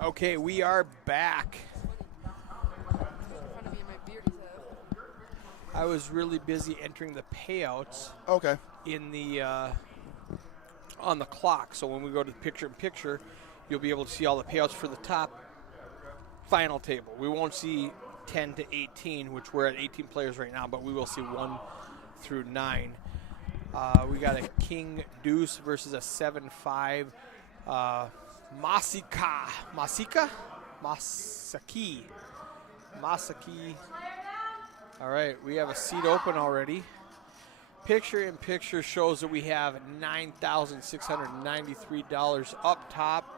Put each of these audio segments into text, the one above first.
Okay, we are back. I was really busy entering the payouts Okay. in the on the clock. So when we go to the picture-in-picture, you'll be able to see all the payouts for the top final table. We won't see 10 to 18, which we're at 18 players right now, but we will see 1 through 9. We got a King Deuce versus a 7-5 Masaki. All right, we have a seat open already. Picture-in-picture shows that we have $9,693 up top.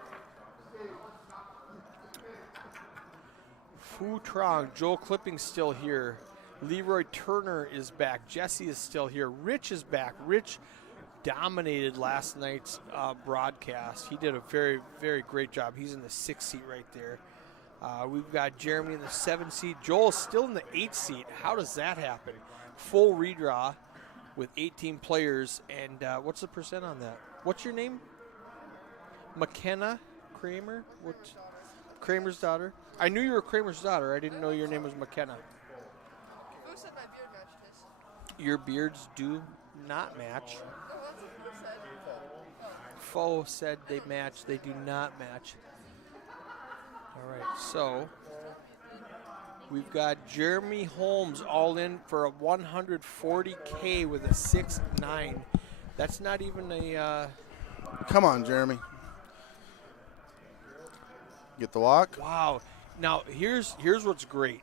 Fu Trong, Joel Clipping's still here. Leroy Turner is back. Jesse is still here. Rich is back. Rich dominated last night's broadcast. He did a very, very great job. He's in the 6th seat right there. We've got Jeremy in the 7th seat. Joel's still in the 8th seat. How does that happen? Full redraw with 18 players. And what's the percent on that? What's your name? McKenna Kramer? What? Kramer's daughter? I knew you were Kramer's daughter. I didn't know your name was McKenna. Who said my beard matched his? Your beards do not match. No, that's what Fo said. Fo said they match. They do not match. All right, so we've got Jeremy Holmes all in for a 140K with a 6-9. That's not even a... Come on, Jeremy. Get the walk. Wow. Now, here's what's great.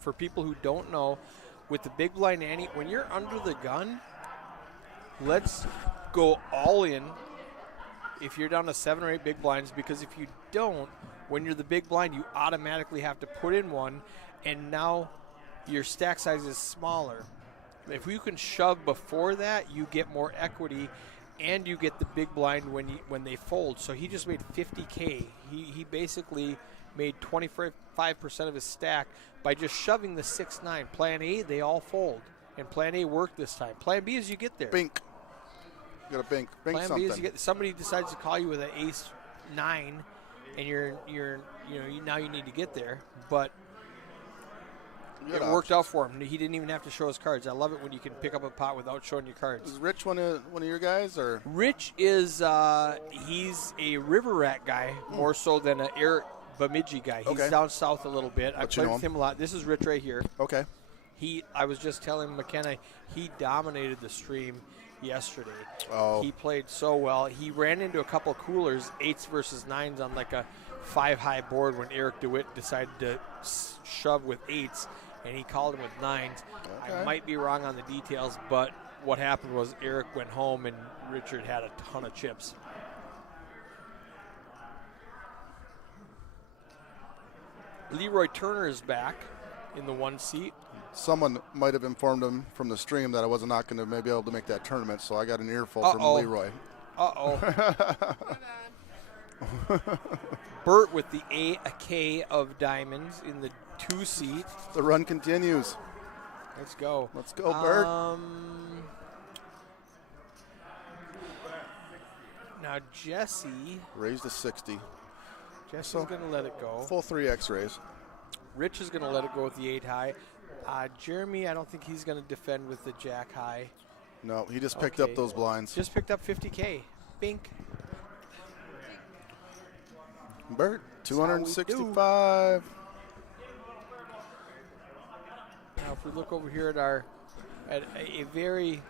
For people who don't know, with the big blind ante, when you're under the gun, let's go all in if you're down to 7 or 8 big blinds, because if you don't, when you're the big blind, you automatically have to put in one, and now your stack size is smaller. If you can shove before that, you get more equity, and you get the big blind when they fold. So he just made 50K. He basically made 25% of his stack by just shoving the 6-9. Plan A, they all fold, and Plan A worked this time. Plan B is you get there. Bink. You got to bink. Bink Plan something. B is you get, somebody decides to call you with an ace 9, and now you need to get there. But Good it worked out for him. He didn't even have to show his cards. I love it when you can pick up a pot without showing your cards. Is Rich one of your guys, or? Rich is he's a River Rat guy more so than an Eric Bemidji guy. He's Okay. down south a little bit. I But you played know with him a lot. This is Rich right here. Okay. I was just telling McKenna he dominated the stream yesterday. Oh. He played so well. He ran into a couple coolers, 8s versus 9s on like a 5-high board when Eric DeWitt decided to shove with 8s, and he called him with 9s. Okay. I might be wrong on the details, but what happened was Eric went home and Richard had a ton of chips. Leroy Turner is back in the 1 seat. Someone might have informed him from the stream that I was not going to maybe able to make that tournament, so I got an earful from Leroy. Uh-oh. My bad. Bert with the a K of diamonds in the 2 seat. The run continues. Let's go. Let's go, Bert. Now Jesse. Raised to 60. Jesse's So, going to let it go. Full 3 X-rays. Rich is going to let it go with the 8 high. Jeremy, I don't think he's going to defend with the jack high. No, he just picked Okay. up those blinds. Just picked up 50K. Bink. Bert, That's how we 265. Now, if we look over here at a very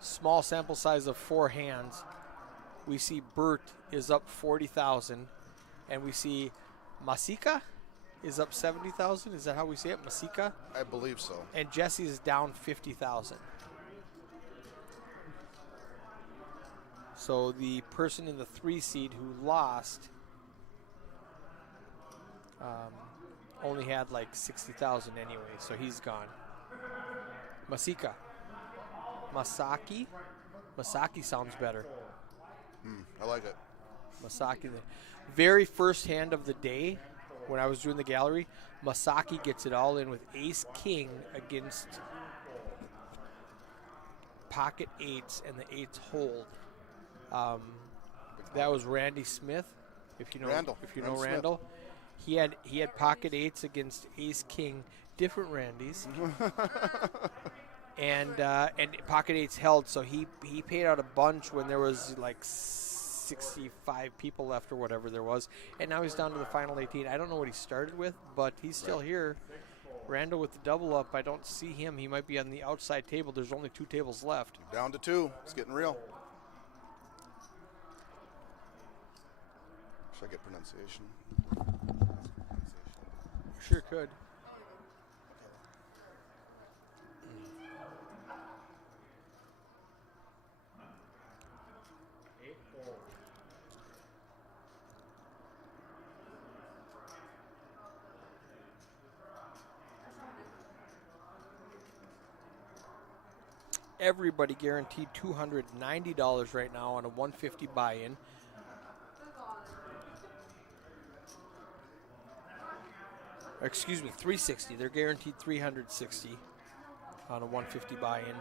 small sample size of 4 hands, we see Bert is up 40,000, and we see Masika is up 70,000. Is that how we say it, Masika? I believe so. And Jesse is down 50,000. So the person in the 3 seed who lost only had like 60,000 anyway, so he's gone. Masika. Masaki? Masaki sounds better. I like it. Masaki. The very first hand of the day when I was doing the gallery, Masaki gets it all in with ace king against pocket eights, and the eights hold. That was Randy Smith, if you know Randall. Randall. He had pocket eights against ace king, different Randys. And pocket eights held, so he paid out a bunch when there was like 65 people left or whatever there was, and now he's down to the final 18. I don't know what he started with, but he's still here. Randall with the double up. I don't see him. He might be on the outside table. There's only 2 tables left. Down to 2. It's getting real. Should I get pronunciation? Sure could. Everybody guaranteed $290 right now on a 150 buy-in. Excuse me, 360. They're guaranteed 360 on a 150 buy-in.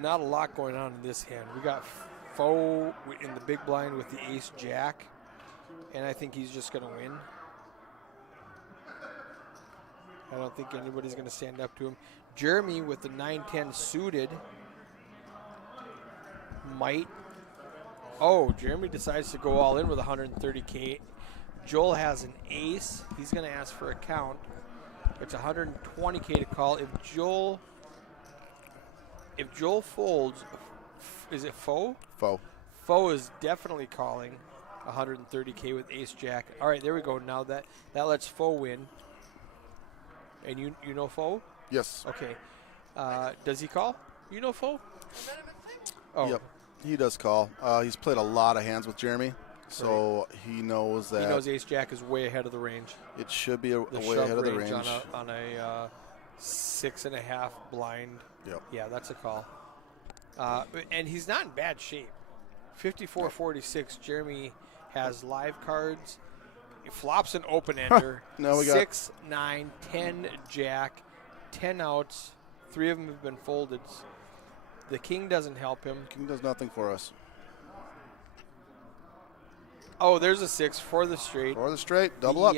Not a lot going on in this hand. We got Foe in the big blind with the ace jack, and I think he's just going to win. I don't think anybody's going to stand up to him. Jeremy with the 9-10 suited might. Oh, Jeremy decides to go all in with 130K. Joel has an ace. He's going to ask for a count. It's 120K to call. If Joel folds, is it Foe? Foe. Foe is definitely calling 130K with ace jack. All right, there we go. Now that lets Foe win. And you know Foe? Yes. Okay. Does he call? You know Foe? I met him at the table. Oh. Yep. He does call. He's played a lot of hands with Jeremy, so he knows that. He knows ace jack is way ahead of the range. It should be a The way shove ahead of the range range. on a 6.5 blind. Yep. Yeah, that's a call. And he's not in bad shape. 54-46. Jeremy has live cards. He flops an open ender. Now we got 6, 9, 10 jack, 10 outs. 3 of them have been folded. The king doesn't help him. King does nothing for us. Oh, there's a 6 for the straight. For the straight, double up.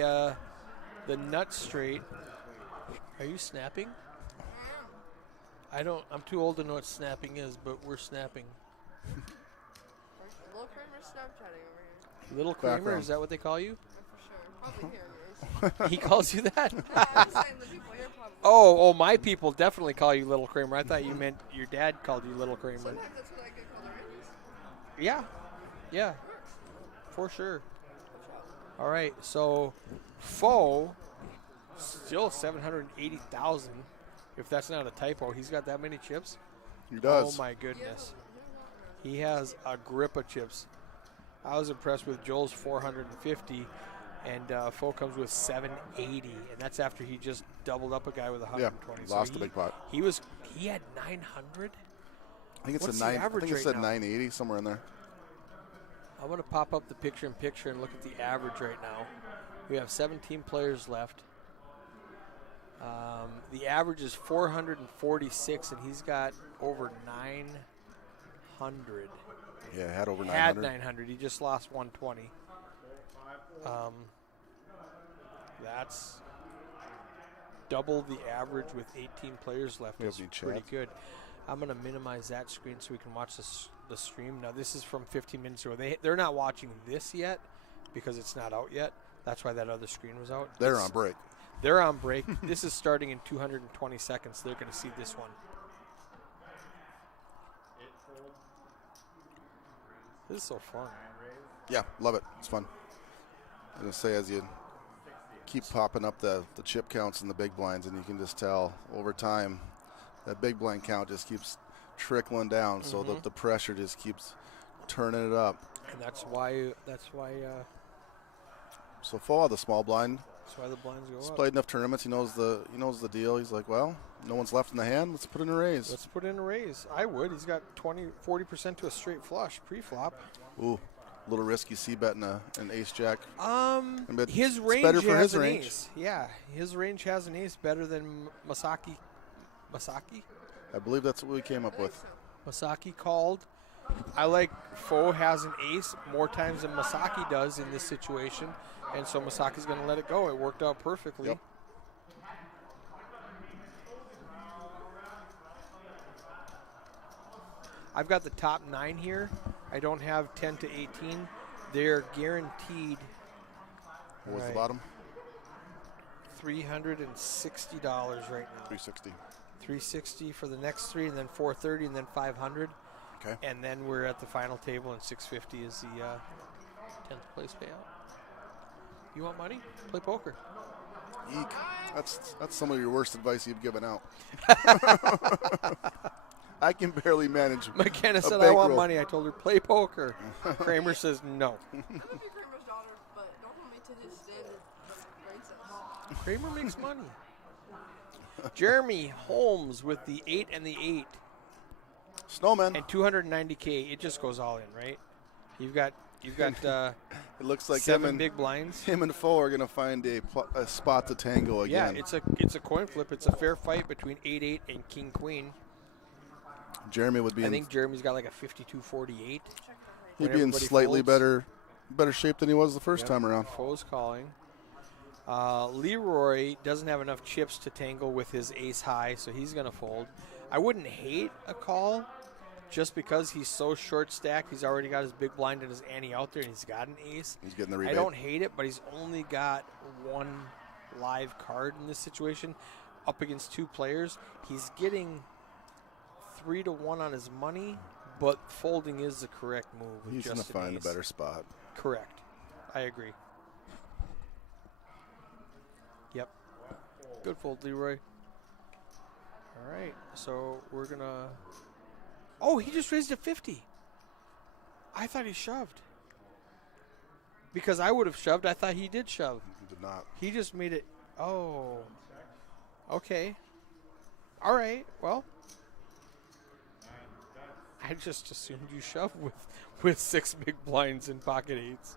The nut straight. Are you snapping? I'm too old to know what snapping is, but we're snapping. Little Kramer's Snapchatting over here. Little Kramer, Background. is that what they call you? For sure. Probably here, He calls you that? I'm saying the people here probably. Oh, my people definitely call you Little Kramer. I thought you meant your dad called you Little Kramer. Sometimes that's what I get called already. Yeah, for sure. All right, so Foe, still 780,000. If that's not a typo, he's got that many chips? He does. Oh, my goodness. He has a grip of chips. I was impressed with Joel's 450, and Foe comes with 780, and that's after he just doubled up a guy with 120. Yeah, lost a big pot. He had 900. I think it's What's a the 9. I average think it right said now? 980 somewhere in there. I'm going to pop up the picture-in-picture and look at the average right now. We have 17 players left. The average is 446, and he's got over 900. Yeah, had over 900. Had 900. He just lost 120. That's double the average with 18 players left. We have It's any pretty chat? good. I'm going to minimize that screen so we can watch the stream. Now, this is from 15 minutes ago. They're not watching this yet because it's not out yet. That's why that other screen was out. They're on break. They're on break. This is starting in 220 seconds. They're going to see this one. This is so fun. Yeah, love it. It's fun. I'm going to say as you keep popping up the chip counts in the big blinds, and you can just tell over time that big blind count just keeps trickling down, so the pressure just keeps turning it up. And that's why So Foa, the small blind, the blinds go he's up. played enough tournaments. He knows the deal. He's like, well, no one's left in the hand. Let's put in a raise. Let's put in a raise. I would. He's got 40% to a straight flush pre-flop. Ooh, a little risky c-betting an ace-jack. But His it's range better for has his an range. ace. Yeah, his range has an ace better than Masaki. I believe that's what we came up with. Masaki called. I like Foe has an ace more times than Masaki does in this situation, and so Masaki's going to let it go. It worked out perfectly. Yep. I've got the top 9 here. I don't have 10 to 18. They're guaranteed. What was Right. the bottom? $360 right now. 360. $360 for the next 3, and then $430, and then $500. Okay. And then we're at the final table, and $650 is the 10th place payout. You want money? Play poker. Eek. That's some of your worst advice you've given out. I can barely manage. McKenna a said, I want bankroll. money. I told her, play poker. Kramer says, no. I'll be Kramer's daughter, but don't want me to just stand and brain cells. Kramer makes money. Jeremy Holmes with the 8 and the 8 Snowman. and 290K. It just goes all in, right? You've got It looks like 7 big blinds. him and Foe are going to find a spot to tango Yeah, again. it's a coin flip. It's a fair fight between 8-8 and King Queen. Jeremy would be I in, think Jeremy's got like a 52-48. he'd when be in everybody slightly folds. better shape than he was the first Yep. time around. Foe's calling. Leroy doesn't have enough chips to tangle with his ace high, so he's going to fold. I wouldn't hate a call just because he's so short stacked. He's already got his big blind and his ante out there, and he's got an ace. He's getting the I rebate. don't hate it, but he's only got one live card in this situation up against 2 players. He's getting 3-1 on his money, but folding is the correct move. With He's going to just an find a ace. better spot. Correct. I agree. Yep. Good fold, Leroy. All right. So we're going to... Oh, he just raised a 50. I thought he shoved. Because I would have shoved, I thought he did shove. He did not. He just made it... Oh. Okay. All right. Well... I just assumed you shoved with 6 big blinds and pocket 8s.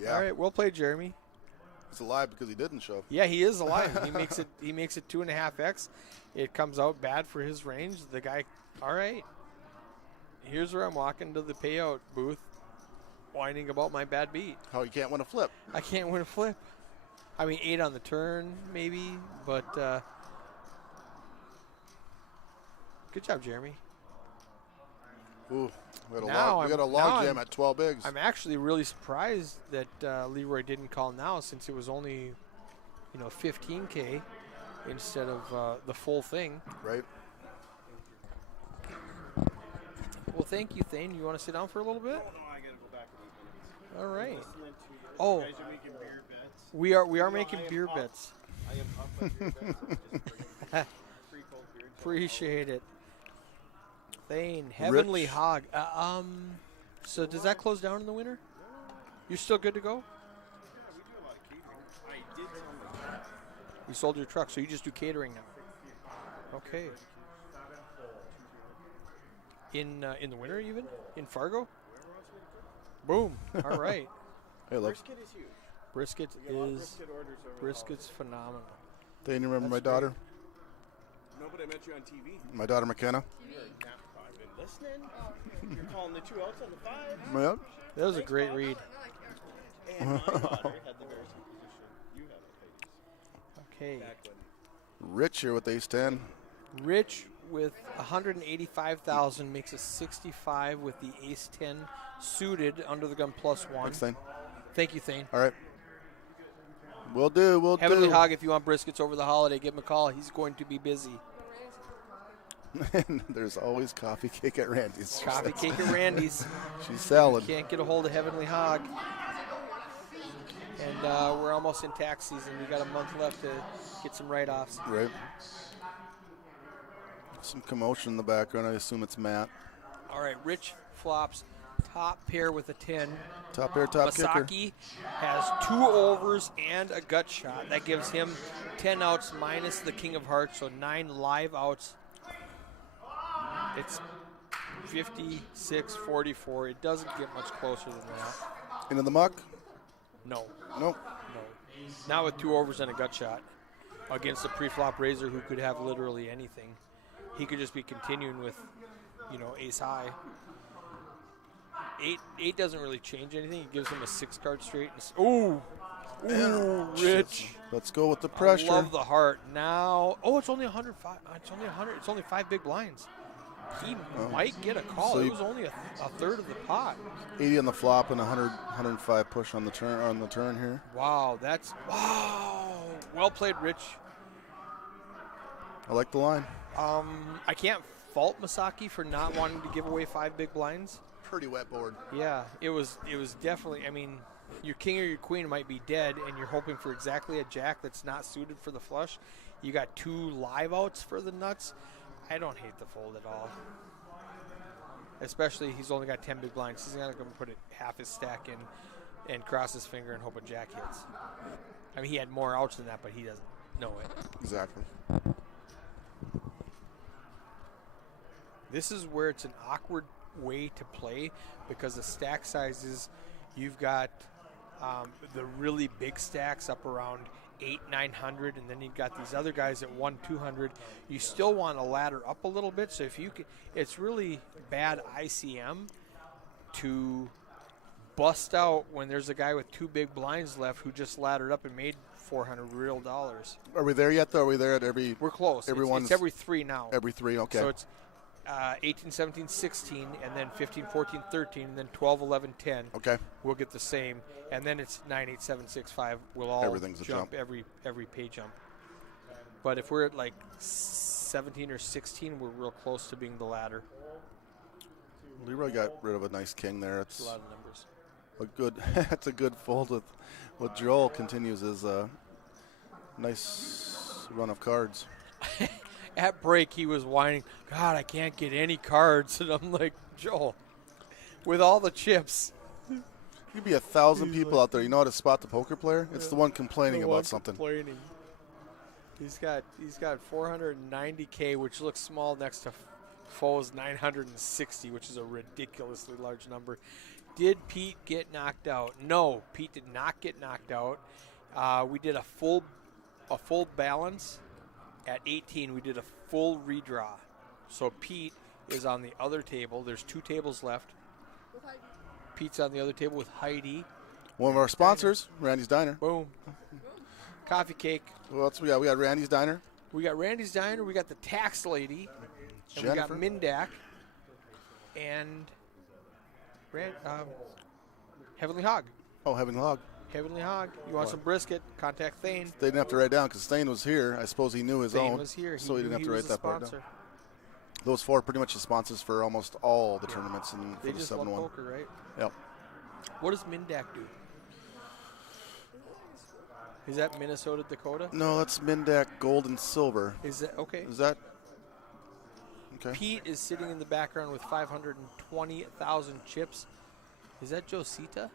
Yeah. All right, well played, Jeremy. He's alive because he didn't shove. Yeah, he is alive. He makes it 2.5x. It comes out bad for his range. The guy, all right. Here's where I'm walking to the payout booth, whining about my bad beat. How he can't win a flip. I can't win a flip. I mean, 8 on the turn, maybe, but good job, Jeremy. Ooh, we got Now a I'm- log now jam I'm- at 12 bigs. I'm actually really surprised that Leroy didn't call now, since it was only, 15K instead of the full thing. Right? Well, thank you, Thane. You want to sit down for a little bit? No, I gotta go back and eat one of these. All right. Listening to you. Oh. You guys are making beer bets. We are You know, making I am beer up. bets. I am up by beer bets. I'm just bringing free cold beer. Appreciate it. Thane, Heavenly Rich. Hog. So does that close down in the winter? You're still good to go? Yeah, we do a lot of catering. I did some of You sold your truck, so you just do catering now. Okay. In the winter even? In Fargo? Boom. All right. Hey, look. Brisket is huge. Brisket We get a lot of is brisket orders over the brisket's phenomenal. Then you remember That's my daughter? holidays. Nobody met you on TV. My daughter McKenna? I've been listening. You're calling the 2 outs on the 5. Yep. That was a great read. And my daughter had the very same position you had at Hades. Okay. Back when Rich here with ace 10. Rich with 185,000 makes a 65 with the ace 10 suited under the gun +1. Thanks, Thane. Thank you, Thane. All right. We'll do. Heavenly Hog, if you want briskets over the holiday, give him a call. He's going to be busy. And there's always coffee cake at Randy's. Coffee cake at Randy's. She's selling. Can't get a hold of Heavenly Hog. And we're almost in tax season. We got a month left to get some write-offs. Right. Some commotion in the background. I assume it's Matt. All right, Rich flops top pair with a 10. Top pair, top kicker. Masaki has 2 overs and a gut shot. That gives him 10 outs minus the King of Hearts, so 9 live outs. It's 56-44. It doesn't get much closer than that. Into the muck? No, Nope. no. Not with 2 overs and a gut shot against a pre-flop Razor who could have literally anything. He could just be continuing with, ace high. 8 doesn't really change anything. It gives him a 6-card straight. Ooh, Rich. Let's go with the pressure. I love the heart. Now, it's only 105. It's only 100. It's only 5 big blinds. He might get a call. So it was only a third of the pot. 80 on the flop and 105 push on the turn here. Wow, well played, Rich. I like the line. I can't fault Masaki for not wanting to give away 5 big blinds. Pretty wet board. Yeah, it was definitely. I mean, your king or your queen might be dead, and you're hoping for exactly a jack that's not suited for the flush. You got 2 live outs for the nuts. I don't hate the fold at all. Especially he's only got 10 big blinds. He's not going to put half his stack in and cross his finger and hope a jack hits. I mean, he had more outs than that, but he doesn't know it. Exactly. This is where it's an awkward way to play because the stack sizes, you've got the really big stacks up around 800-900, and then you've got these other guys at 1-200. You still want to ladder up a little bit, so if you can, it's really bad ICM to bust out when there's a guy with 2 big blinds left who just laddered up and made $400 real dollars. Are we there yet, though? Are we there at every? We're close. It's every 3 now. Every 3, okay. So it's 18, 17, 16, and then 15, 14, 13, and then 12, 11, 10. Okay. We'll get the same. And then it's 9, 8, 7, 6, 5. We'll all Everything's a jump. every pay jump. But if we're at like 17 or 16, we're real close to being the ladder. Leroy got rid of a nice king there. It's a lot of numbers. A good. That's a good fold with Joel continues his nice run of cards. At break, he was whining, God, I can't get any cards. And I'm like, Joel, with all the chips. You'd be 1,000 people out there. You know how to spot the poker player? It's the one complaining about something. Complaining. He's got 490K, which looks small next to Foe's 960, which is a ridiculously large number. Did Pete get knocked out? No, Pete did not get knocked out. We did a full balance. At 18, we did a full redraw. So Pete is on the other table. There's 2 tables left. With Heidi. Pete's on the other table with Heidi. One of our sponsors, Randy's Diner. Boom. Coffee cake. What else we got? We got Randy's Diner. We got Randy's Diner. We got the tax lady. And Jennifer. we got Mindak. And Heavenly Hog. Oh, Heavenly Hog. Heavenly Hog. You want some brisket? Contact Thane. They didn't have to write down because Thane was here. I suppose he knew his Thane own. was here. So he didn't have to write that part down. sponsor. Those 4 are pretty much the sponsors for almost all the tournaments and They for the just love 7-1. poker, right? Yep. What does Mindak do? Is that Minnesota, Dakota? No, that's Mindak Gold and Silver. Is that okay? Is that? Okay. Pete is sitting in the background with 520,000 chips. Is that Josita?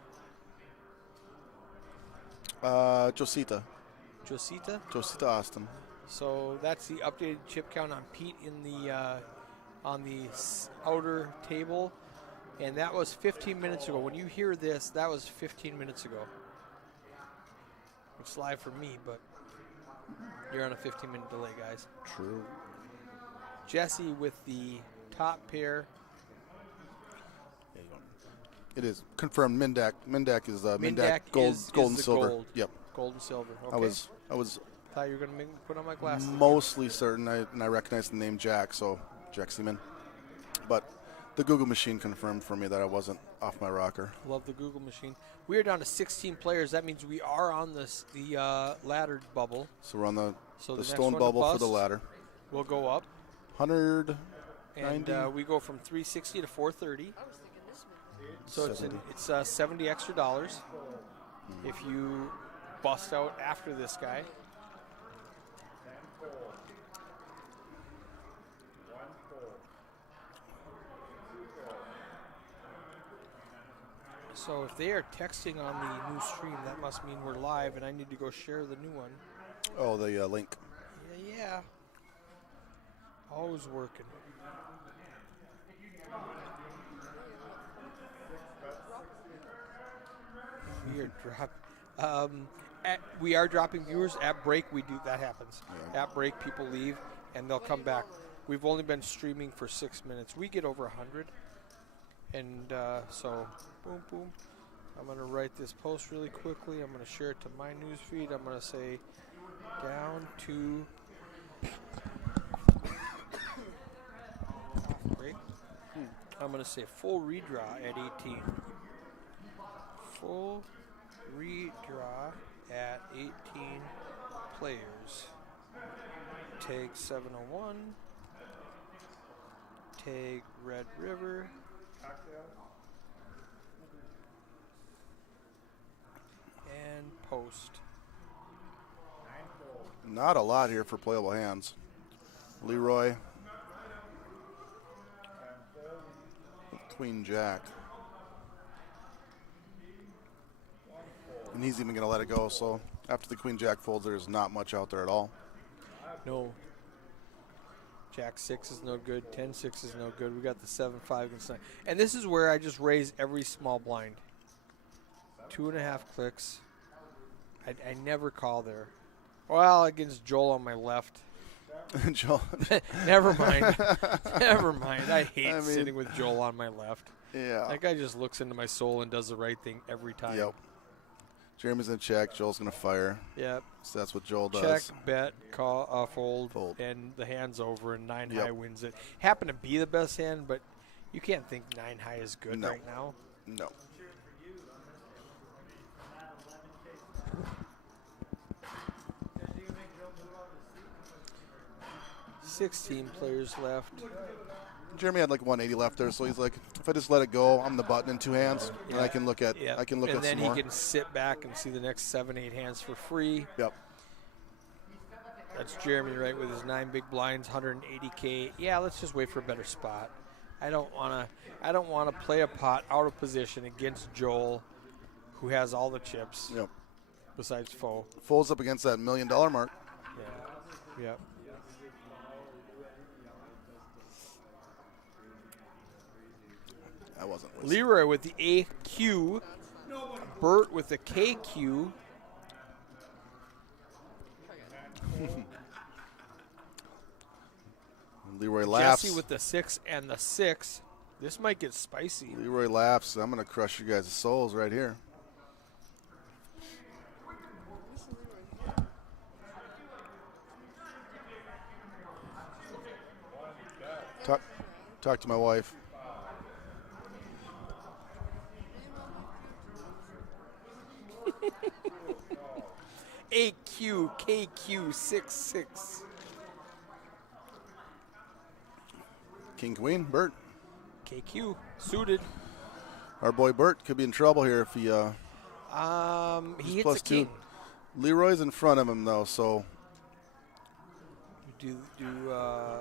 Josita. Josita? Josita Austin. So that's the updated chip count on Pete in the on the outer table, and that was 15 minutes ago. When you hear this, that was 15 minutes ago. It's live for me, but you're on a 15-minute delay, guys. True. Jesse with the top pair. It is confirmed. Mindak. Mindak is Mindak Gold, is Gold and the Silver. gold. Yep. Gold and silver. Okay. I was Thought you were going to make me put on my glasses. mostly certain, and I recognized the name Jack, so Jack Seaman. But the Google machine confirmed for me that I wasn't off my rocker. Love the Google machine. We are down to 16 players. That means we are on the laddered bubble. So we're on the next stone one to bubble for the bust ladder. We'll go up. 100. And 90. we go from 360 to 430. I was thinking this one. So 70. it's 70 extra dollars if you bust out after this guy. So if they are texting on the new stream, that must mean we're live, and I need to go share the new one. Oh, the link. Yeah. Always working. We are dropping viewers at break. We do that happens. Yeah. At break, people leave and they'll come back. We've only been streaming for 6 minutes. We get over 100, and so boom, boom. I'm gonna write this post really quickly. I'm gonna share it to my news feed. I'm gonna say down to break. I'm gonna say full redraw at 18. Full redraw at 18 players. Tag 701. Tag Red River. And post. Not a lot here for playable hands. Leroy. Queen Jack. And he's even going to let it go. So after the Queen Jack folds, there's not much out there at all. No. Jack 6 is no good. 10-6 is no good. We got the 7-5 against 9. And this is where I just raise every small blind. 2.5 clicks. I never call there. Well, against Joel on my left. Joel. Never mind. Never mind. I hate sitting with Joel on my left. Yeah. That guy just looks into my soul and does the right thing every time. Yep. Jeremy's going to check. Joel's going to fire. Yep. So that's what Joel does. Check, bet, call, fold, and the hand's over, and 9 high wins it. Happened to be the best hand, but you can't think 9 high is good right now. No. 16 players left. Jeremy had like 180 left there, so he's like, if I just let it go, I'm the button in 2 hands, and I can look at and at some then more. he can sit back and see the next 7-8 hands for free. Yep. That's Jeremy, right, with his 9 big blinds, 180K. Yeah, let's just wait for a better spot. I don't want to play a pot out of position against Joel, who has all the chips. Yep. Besides Foe. Folds up against that $1 million mark. Yeah. Yep. I wasn't. Leroy with the AQ. Bert with the KQ. Leroy laughs. Jesse with the 6 and the 6. This might get spicy. Leroy laughs. I'm going to crush you guys' souls right here. Talk to my wife. AQ KQ66. King Queen, Bert. KQ suited. Our boy Bert could be in trouble here if he. He hits a king. Leroy's in front of him though, so. I'm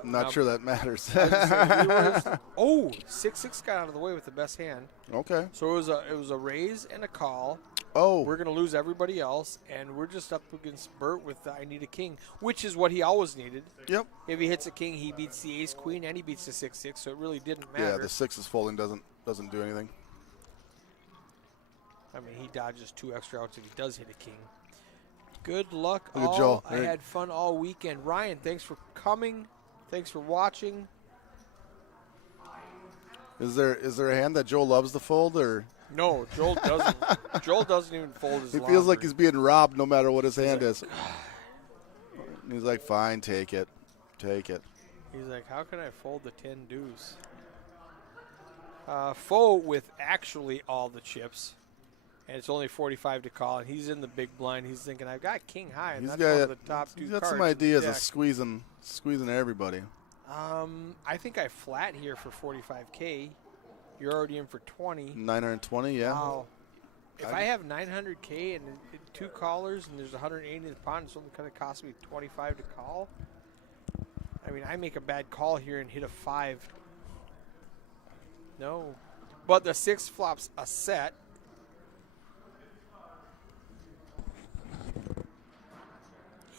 not sure that matters. 6-6 got out of the way with the best hand. Okay. So it was a raise and a call. Oh. We're gonna lose everybody else, and we're just up against Bert with I need a king, which is what he always needed. Yep. If he hits a king, he beats the ace queen and he beats the 6-6. So it really didn't matter. Yeah, the 6 is folding doesn't do anything. I mean, he dodges 2 extra outs if he does hit a king. Good luck, Look at all. Joel. I had fun all weekend. Ryan, thanks for coming. Thanks for watching. Is there a hand that Joel loves to fold, or? No, Joel doesn't. Joel doesn't even fold his He laundry. feels like he's being robbed no matter what his hand is. And he's like, fine, take it. Take it. He's like, how can I fold the 10 deuce? Foe with actually all the chips. And it's only 45 to call, and he's in the big blind. He's thinking, I've got king high, and that's one of the top 2 He's cards. got some in the ideas of deck. squeezing everybody. I think I flat here for 45K. You're already in for 20. 920, yeah. Wow. If I have 900K and 2 callers and there's 180 in the pot, it's only going to cost me 25 to call. I mean, I make a bad call here and hit a 5. No. But the 6 flops a set.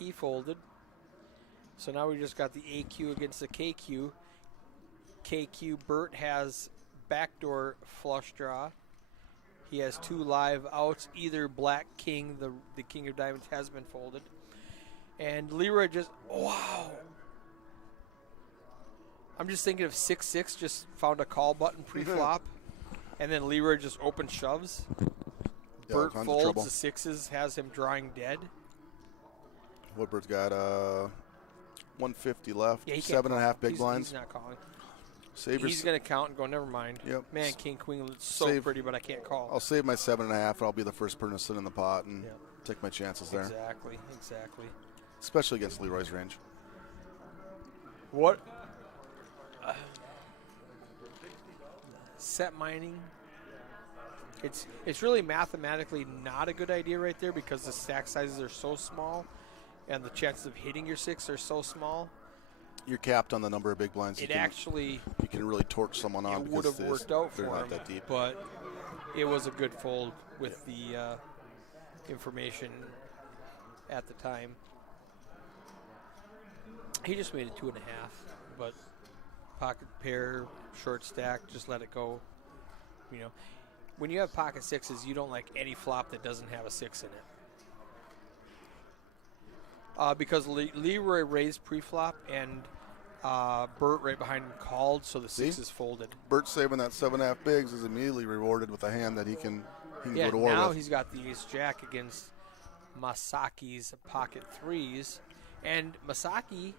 He folded. So now we just got the AQ against the KQ. KQ, Bert has backdoor flush draw. He has 2 live outs. Either Black King, the King of Diamonds, has been folded. And Leroy just, wow. I'm just thinking of 6-6 just found a call button pre-flop. And then Leroy just open shoves. Yeah, Bert tons of folds trouble. the 6s, has him drawing dead. Woodward's got 150 left. Yeah, he can't 7.5 call. big blinds. He's not calling. Save your He's going to count and go, never mind. Yep. Man, King, Queen, it's so Save- pretty, but I can't call. I'll save my 7.5. I'll be the first person to sit in the pot and Yep. take my chances there, Exactly. especially against Leroy's range. What? Set mining. It's really mathematically not a good idea right there because the stack sizes are so small and the chances of hitting your 6 are so small. You're capped on the number of big blinds You can really torch someone on would because have worked out they're for not him, that deep. but it was a good fold with the information at the time. He just made it 2.5, but pocket pair, short stack, just let it go. You know, when you have pocket 6s, you don't like any flop that doesn't have a 6 in it. Because Leroy raised pre-flop and Bert right behind him called, so the 6 is folded. Bert saving that 7.5 bigs is immediately rewarded with a hand that he can Yeah, go to war now with. he's got the ace-jack against Masaki's pocket 3s. And Masaki,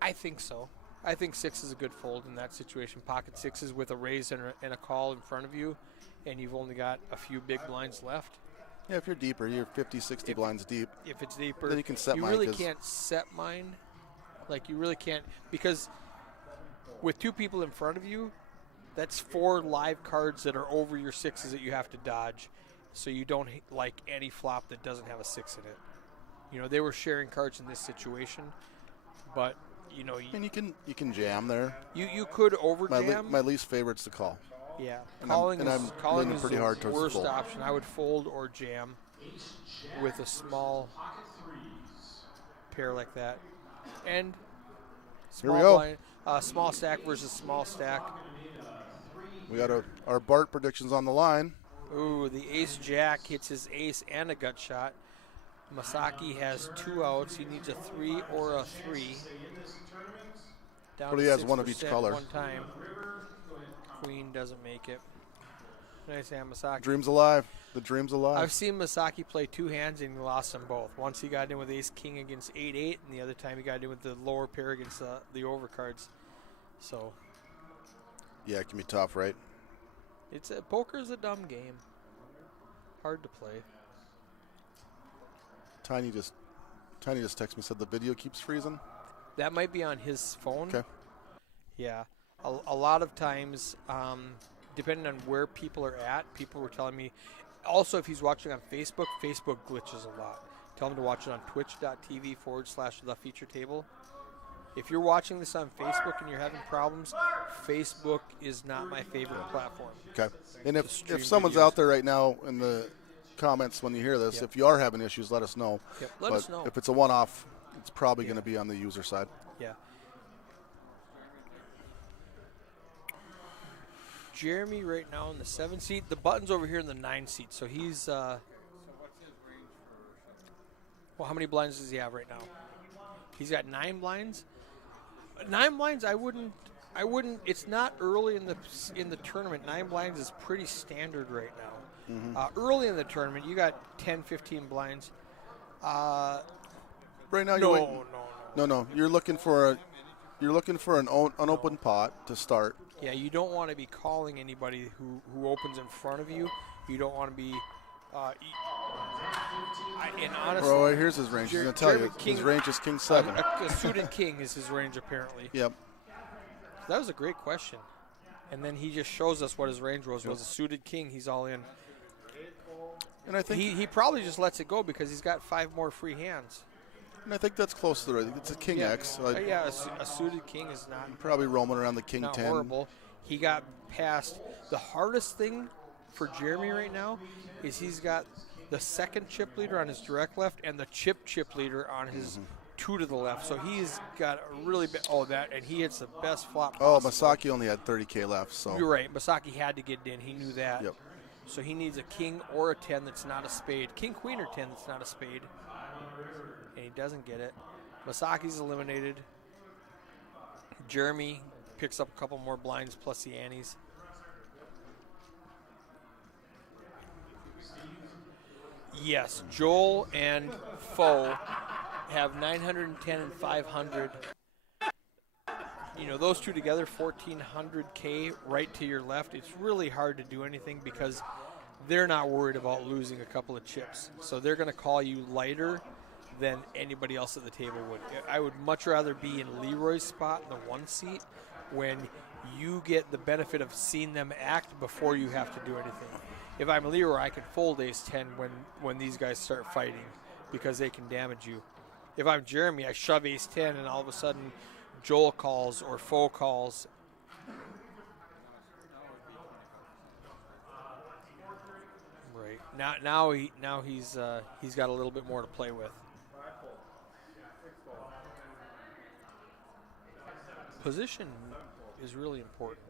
I think so. I think 6 is a good fold in that situation. Pocket 6s with a raise and a call in front of you, and you've only got a few big blinds left. Yeah, if you're deeper, you're 50, 60 blinds deep. If it's deeper, Then you can set you mine really 'cause- can't set mine. Like, you really can't, because with 2 people in front of you, that's 4 live cards that are over your 6s that you have to dodge. So you don't like any flop that doesn't have a 6 in it. You know, they were sharing cards in this situation, but you know, And you can jam there. you could overjam. My least favorite's the call. Yeah, And calling I'm calling leaning is pretty the hard towards the worst fold. option. I would fold or jam with a small pair like that, and Here we small go. blind, small stack versus small stack. We got our Bart predictions on the line. Ooh, the ace-jack hits his ace and a gut shot. Masaki has 2 outs. He needs a 3 or a 3. Down But to he has one of each 6% color. One time. Queen doesn't make it. Nice hand, Masaki. Dream's alive. The dream's alive. I've seen Masaki play 2 hands and he lost them both. Once he got in with ace-king against 8-8, and the other time he got in with the lower pair against the overcards. So Yeah, it can be tough, right? poker's a dumb game. Hard to play. Tiny just texted me, said the video keeps freezing. That might be on his phone. Okay. Yeah. A lot of times, depending on where people are at, people were telling me. Also, if he's watching on Facebook, Facebook glitches a lot. Tell him to watch it on twitch.tv/the feature table. If you're watching this on Facebook and you're having problems, Facebook is not my favorite platform. Okay. And To stream if someone's videos. out there right now in the comments when you hear this, Yep. if you are having issues, let us know. Yep, let But us know. if it's a one-off, it's probably Yeah. going to be on the user side. Yeah. Jeremy right now in the 7 seat. The button's over here in the 9 seat. So he's well, how many blinds does he have right now? He's got 9 blinds. 9 blinds, I wouldn't it's not early in the tournament. 9 blinds is pretty standard right now. Early in the tournament, you got 10, 15 blinds. Right now, No. You're looking for an unopened pot to start. Yeah, you don't want to be calling anybody who opens in front of you. You don't want to be. And honestly, Bro, here's his range. He's going to tell you. Jeremy King- His range is king 7. a suited king is his range apparently. Yep. That was a great question. And then he just shows us what his range was. Was a suited king. He's all in. And I think He probably just lets it go because he's got 5 more free hands. that's close to the right. It's a king X. Yeah, a suited king is not Probably roaming around the king not 10. horrible. He got past the hardest thing for Jeremy right now is he's got the second chip leader on his direct left and the chip leader on his 2 to the left. So he's got a really big, and he hits the best flop Oh, possible. Masaki only had 30K left, so. You're right. Masaki had to get it in. He knew that. Yep. So he needs a king or a 10 that's not a spade. King, queen, or 10 that's not a spade. And he doesn't get it. Masaki's eliminated. Jeremy picks up a couple more blinds plus the antes. Yes, Joel and Foe have 910 and 500. You know, those two together, 1,400K right to your left. It's really hard to do anything because they're not worried about losing a couple of chips. So they're going to call you lighter than anybody else at the table would. I would much rather be in Leroy's spot in the 1 seat when you get the benefit of seeing them act before you have to do anything. If I'm Leroy, I can fold ace-10 when these guys start fighting because they can damage you. If I'm Jeremy, I shove ace-10 and all of a sudden Joel calls or Foe calls. Right. Now he's got a little bit more to play with. Position is really important.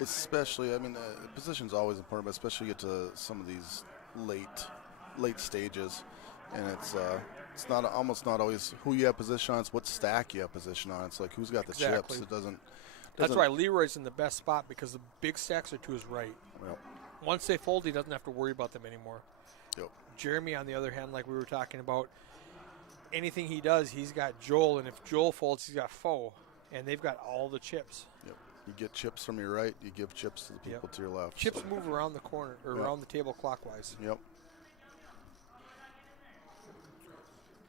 Especially, I mean, position's always important, but especially you get to some of these late stages, and it's not almost not always who you have position on. It's what stack you have position on. It's like who's got the Exactly. chips. It doesn't. That's why Leroy's in the best spot because the big stacks are to his right. Yep. Once they fold, he doesn't have to worry about them anymore. Yep. Jeremy, on the other hand, like we were talking about, anything he does, he's got Joel, and if Joel folds, he's got Foe, and they've got all the chips. Yep. You get chips from your right. You give chips to the people to your left. Chips so. move around the corner or around the table clockwise. Yep.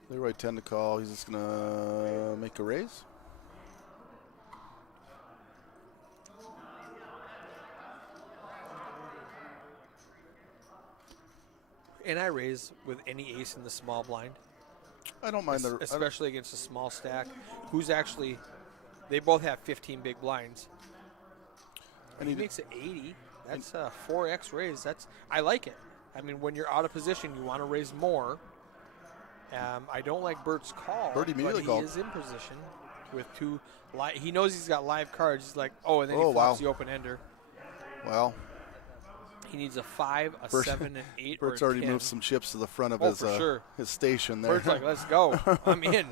Leroy 10 to call. He's just gonna make a raise. And I raise with any ace in the small blind, I don't mind the. especially against a small stack. Who's actually? They both have 15 big blinds. And he makes it 80. That's a 4x raise. I like it. I mean, when you're out of position, you want to raise more. I don't like Bert's call, Bert immediately but called. he is in position with two. He knows he's got live cards. He's like, and then he Oh, flops wow. the open ender. Well, He needs a 5, a Bert- 7, an 8, Bert's or a already 10. moved some chips to the front of Oh, for sure. his station there. Bert's like, let's go. I'm in.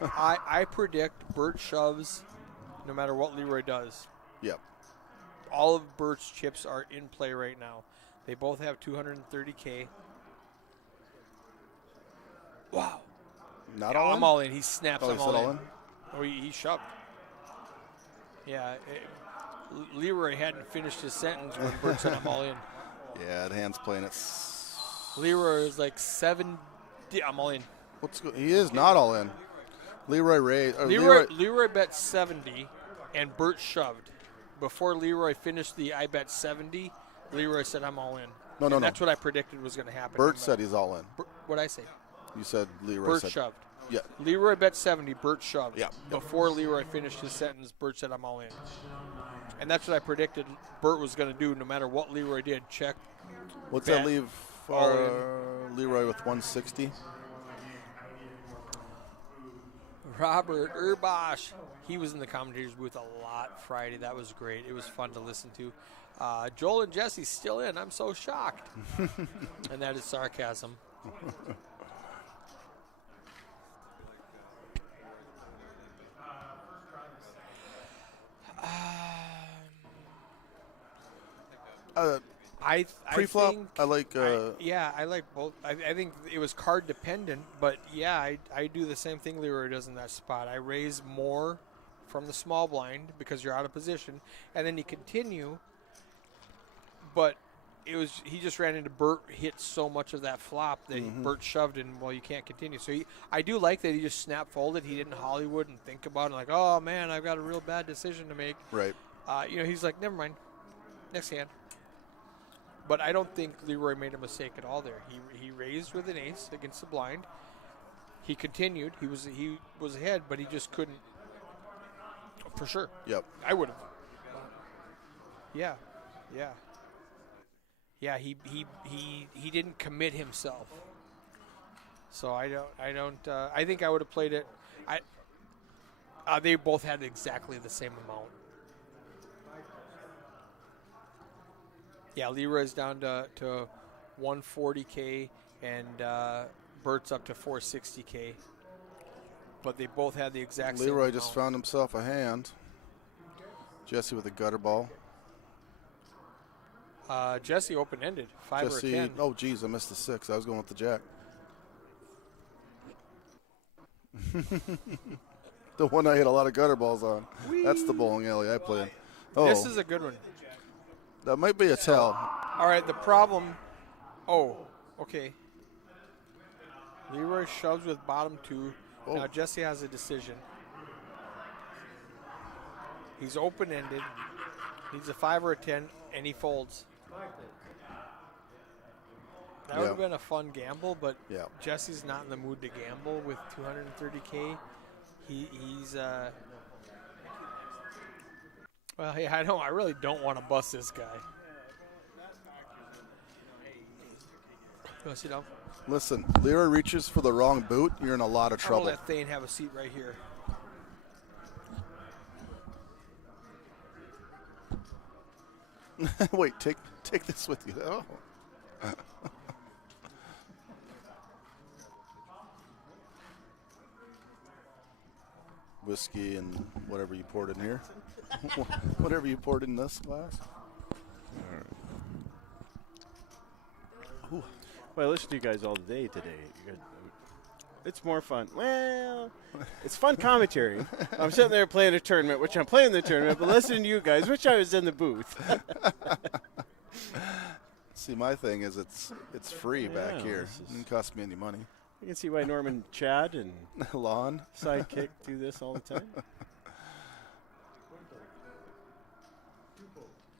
I predict Bert shoves no matter what Leroy does. Yep. All of Bert's chips are in play right now. They both have 230K. Wow. Not all I'm in? all in. He snaps. Oh, I'm he said all in? Oh, he shoved. Yeah. Leroy hadn't finished his sentence when Bert said I'm all in. Yeah, the hand's playing it. Leroy is like 7. I'm all in. He is not all in. Leroy raised. Leroy bet 70, and Bert shoved. Before Leroy finished the I bet 70, Leroy said I'm all in. No. That's what I predicted was going to happen. Bert said he's all in. What'd I say? You said Leroy Bert said. shoved. Yeah. Leroy bet 70, Bert shoved. Yeah. Before Leroy finished his sentence, Bert said I'm all in. And that's what I predicted Bert was going to do no matter what Leroy did. Check. What's Bet. that leave All for Leroy with 160? Robert Urbash. He was in the commentator's booth a lot Friday. That was great. It was fun to listen to. Joel and Jesse still in. I'm so shocked. And that is sarcasm. I Pre-flop, think, I like. I like both. I think it was card dependent, but yeah, I do the same thing Leroy does in that spot. I raise more from the small blind because you're out of position, and then you continue. But he just ran into Bert, hit so much of that flop that Bert shoved in. Well, you can't continue. So I do like that he just snap folded. He didn't Hollywood and think about it like, oh man, I've got a real bad decision to make. Right. He's like, never mind, next hand. But I don't think Leroy made a mistake at all there. He raised with an ace against the blind. He continued. He was ahead, but he just couldn't. For sure. Yep. I would have. Yeah. Yeah, he didn't commit himself. So I don't. I think I would have played it. They both had exactly the same amount. Yeah, Leroy's down to 140K and Bert's up to 460K. But they both had the exact same Leroy amount. just found himself a hand. Jesse with a gutter ball. Jesse open-ended, 5 or a 10. Oh, geez, I missed the 6. I was going with the jack. The one I hit a lot of gutter balls on. Whee! That's the bowling alley I played. Oh, This is a good one. that might be a tell. All right, the problem. Oh, okay. Leroy shoves with bottom 2. Oh. Now Jesse has a decision. He's open-ended. Needs a 5 or a 10, and he folds. That would have been a fun gamble, but Yeah. Jesse's not in the mood to gamble with 230K. He's well, hey, I really don't want to bust this guy. Go sit down. Listen, Leroy reaches for the wrong boot, you're in a lot of I'm trouble. gonna let Thane have a seat right here. Wait, take this with you. Oh. Whiskey and whatever you poured in here. Whatever you poured in this glass. Well, I listened to you guys all day today. It's more fun. Well, it's fun commentary. I'm sitting there playing a tournament, which I'm playing the tournament, but listening to you guys, which I was in the booth. See, my thing is it's free back Yeah, here. this is- It didn't cost me any money. You can see why Norman, Chad, and Lawn. Sidekick do this all the time.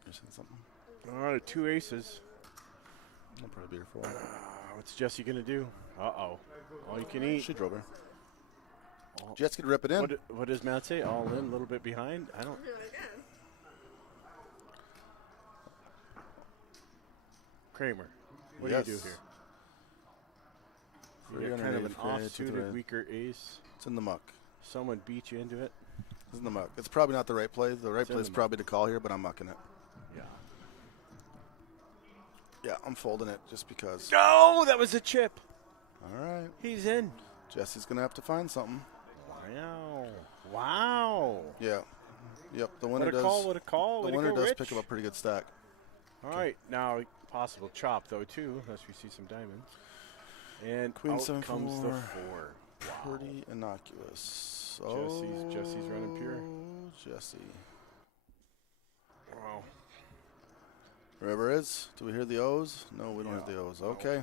You're saying something? All right, 2 aces. I'll probably be here for a while. What's Jesse going to do? Uh-oh. All you can eat. She drove her. Jets could rip it in. What does Matt say? All in, a little bit behind? I don't. Do it again. Kramer, what do you do here? You're kind of an 385 off-suited, to the- weaker ace. It's in the muck. Someone beat you into it. It's in the muck. It's probably not the right play. The right It's in play is the probably to call here, but I'm mucking it. Yeah. Yeah, I'm folding it just because. No, that was a chip. All right. He's in. Jesse's going to have to find something. Wow. Wow. Yeah. Yep, the winner What a does. call, what a call. The Way to winner go, does Rich. pick up a pretty good stack. All right, now possible chop, though, too, unless we see some diamonds. And Queen out 7-4. comes the 4. Wow. Pretty innocuous. Jesse's running pure. Jesse. Wow. River is. Do we hear the O's? No, we don't Yeah. have the O's. Okay.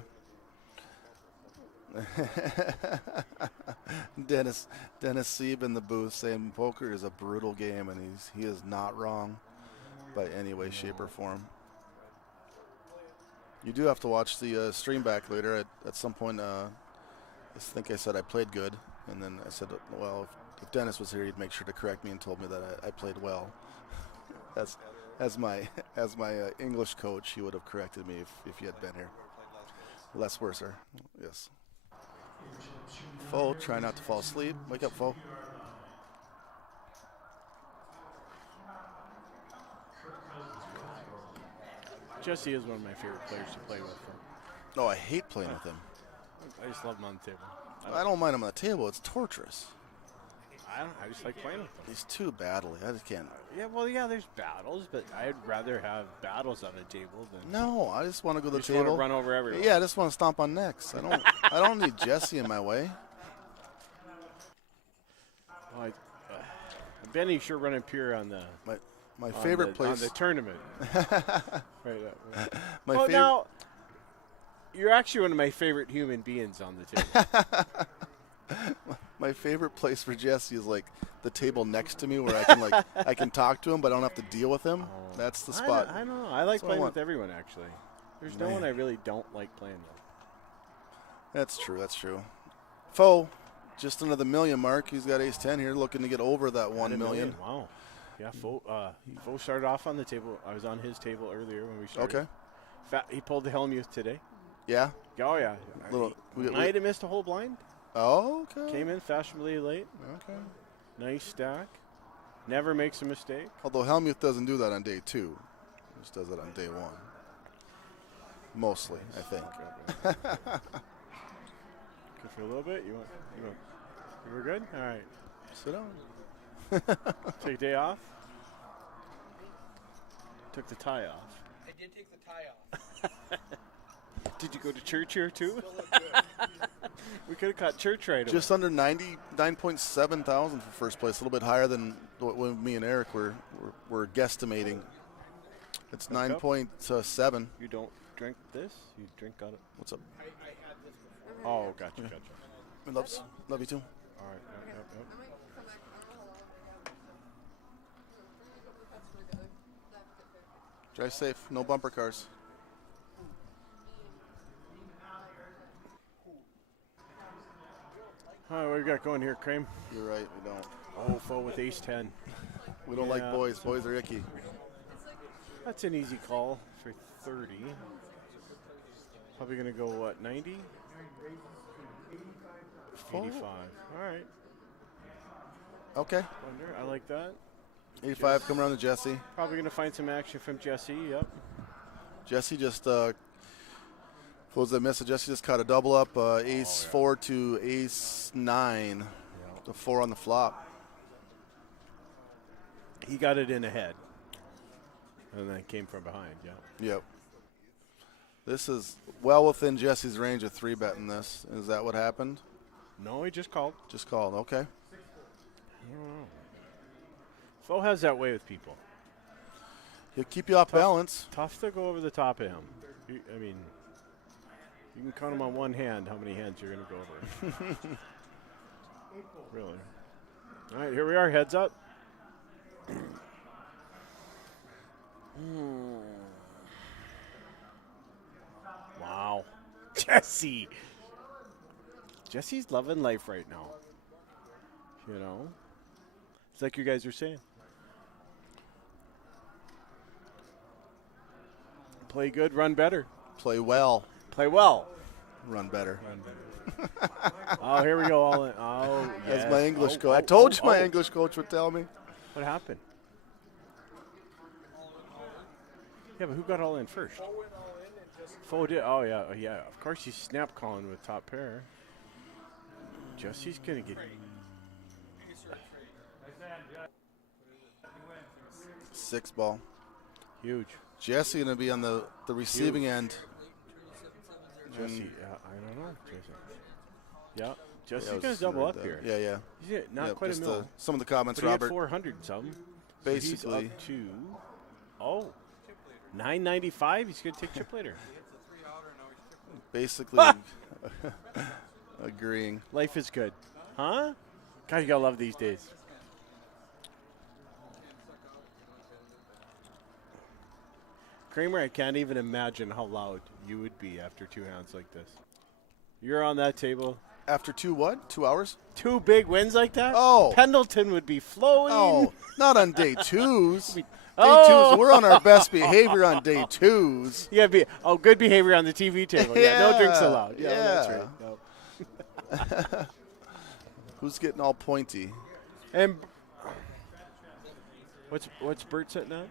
Dennis Sieb in the booth saying poker is a brutal game, and he is not wrong by any way, shape, or form. You do have to watch the stream back later. At some point, I think I said I played good, and then I said, well, if Dennis was here, he'd make sure to correct me and told me that I played well. As my English coach, he would have corrected me if he had been here. Less worser, yes. Foe, try not to fall asleep. Wake up, Foe. Jesse is one of my favorite players to play with. No, I hate playing with him. I just love him on the table. I don't mind him on the table. It's torturous. I just like playing with him. He's too battly. I just can't. Yeah, well, yeah, there's battles, but I'd rather have battles on a table than No, I just want to go to you the just want table. to run over everyone. Yeah, I just want to stomp on necks. I don't need Jesse in my way. Well, Benny's sure running pure on the My favorite on place. the tournament. Right. My Well, favorite. now you're actually one of my favorite human beings on the table. My favorite place for Jesse is like the table next to me, where I can talk to him, but I don't have to deal with him. That's the spot. I don't know. I like That's what I playing want. with everyone, actually. There's no Man. one I really don't like playing with. That's true. That's true. Foe, just under the million mark. He's got ace 10 here, looking to get over that 1 million. Wow. Yeah, Fo started off on the table. I was on his table earlier when we started. Okay. He pulled the Hellmuth today. Yeah. Oh, yeah. Might have missed a whole blind. Oh, okay. Came in fashionably late. Okay. Nice stack. Never makes a mistake. Although Hellmuth doesn't do that on day 2. He just does it on day 1. Mostly, I think. Good for a little bit. You were good? All right. Sit down. Take a day off? Took the tie off. I did take the tie off. Did you go to church here too? We could have caught church right away. Just under 99.7 thousand for first place. A little bit higher than what me and Eric were guesstimating. It's 9.7. You don't drink this? You drink out of. What's up? I had this before. Oh, gotcha. Love you too. All right. Yep. I might come back. I don't know how long. That's really good. That's good. Drive safe. No bumper cars. All right, what we got going here, Kramer? You're right. We don't. Oh, full with ace 10. We don't like boys. Boys are icky. That's an easy call for 30. Probably going to go, what, 90? 85. All right. Okay. I like that. 85 coming around to Jesse. Probably going to find some action from Jesse. Yep. Jesse just closed that miss. Jesse just caught a double up. Ace 4 to ace 9. The 4 on the flop. He got it in ahead. And then came from behind, yeah. Yep. This is well within Jesse's range of 3-betting this. Is that what happened? No, he just called. Just called. Okay. I don't know. Fo has that way with people. He'll keep you off balance. Tough to go over the top of him. I mean, you can count him on one hand how many hands you're going to go over. Really. All right, here we are, heads up. Wow. Jesse. Jesse's loving life right now. You know? It's like you guys were saying. Play good, run better. Play well. Play well. Run better. Oh, here we go. All in. Oh, yes. As my English coach. I told you my English coach would tell me. What happened? Yeah, but who got all in first? Fo did. Oh, yeah. Yeah. Of course, he's snap calling with top pair. Jesse's going to get. 6 ball. Huge. Jesse going to be on the receiving end. Jesse, I don't know. Jesse. Yeah. Jesse's going to double up here. Yeah. He's not quite a mil. Some of the comments, but he Robert. had 400 something. Basically. So he's up to, $9.95. He's going to take chip later. Basically agreeing. Life is good. Huh? God, you got to love these days. Kramer, I can't even imagine how loud you would be after 2 hands like this. You're on that table. After 2 hours? 2 big wins like that? Oh. Pendleton would be flowing. Oh, not on day 2s. Day Oh. 2s, we're on our best behavior on day 2s. Yeah, good behavior on the TV table. Yeah, no drinks allowed. Yeah, that's right. No. Who's getting all pointy? And what's Bert sitting at?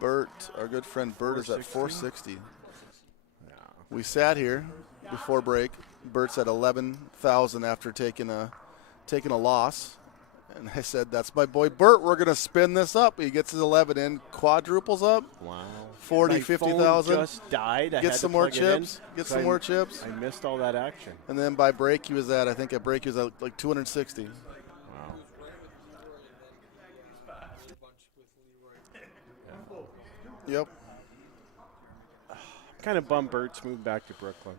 Bert, our good friend Bert, is at 460. Yeah. We sat here before break. Bert's at 11,000 after taking a loss. And I said, that's my boy Bert. We're going to spin this up. He gets his 11 in, quadruples up. Wow. 40, My 50,000. phone just died. I Get had some to more plug it in. chips. Get So some more chips. I missed all that action. And then by break, he was at, I think at break, he was at like 260. Wow. Yep. Kind of bummed Bert's moved back to Brooklyn.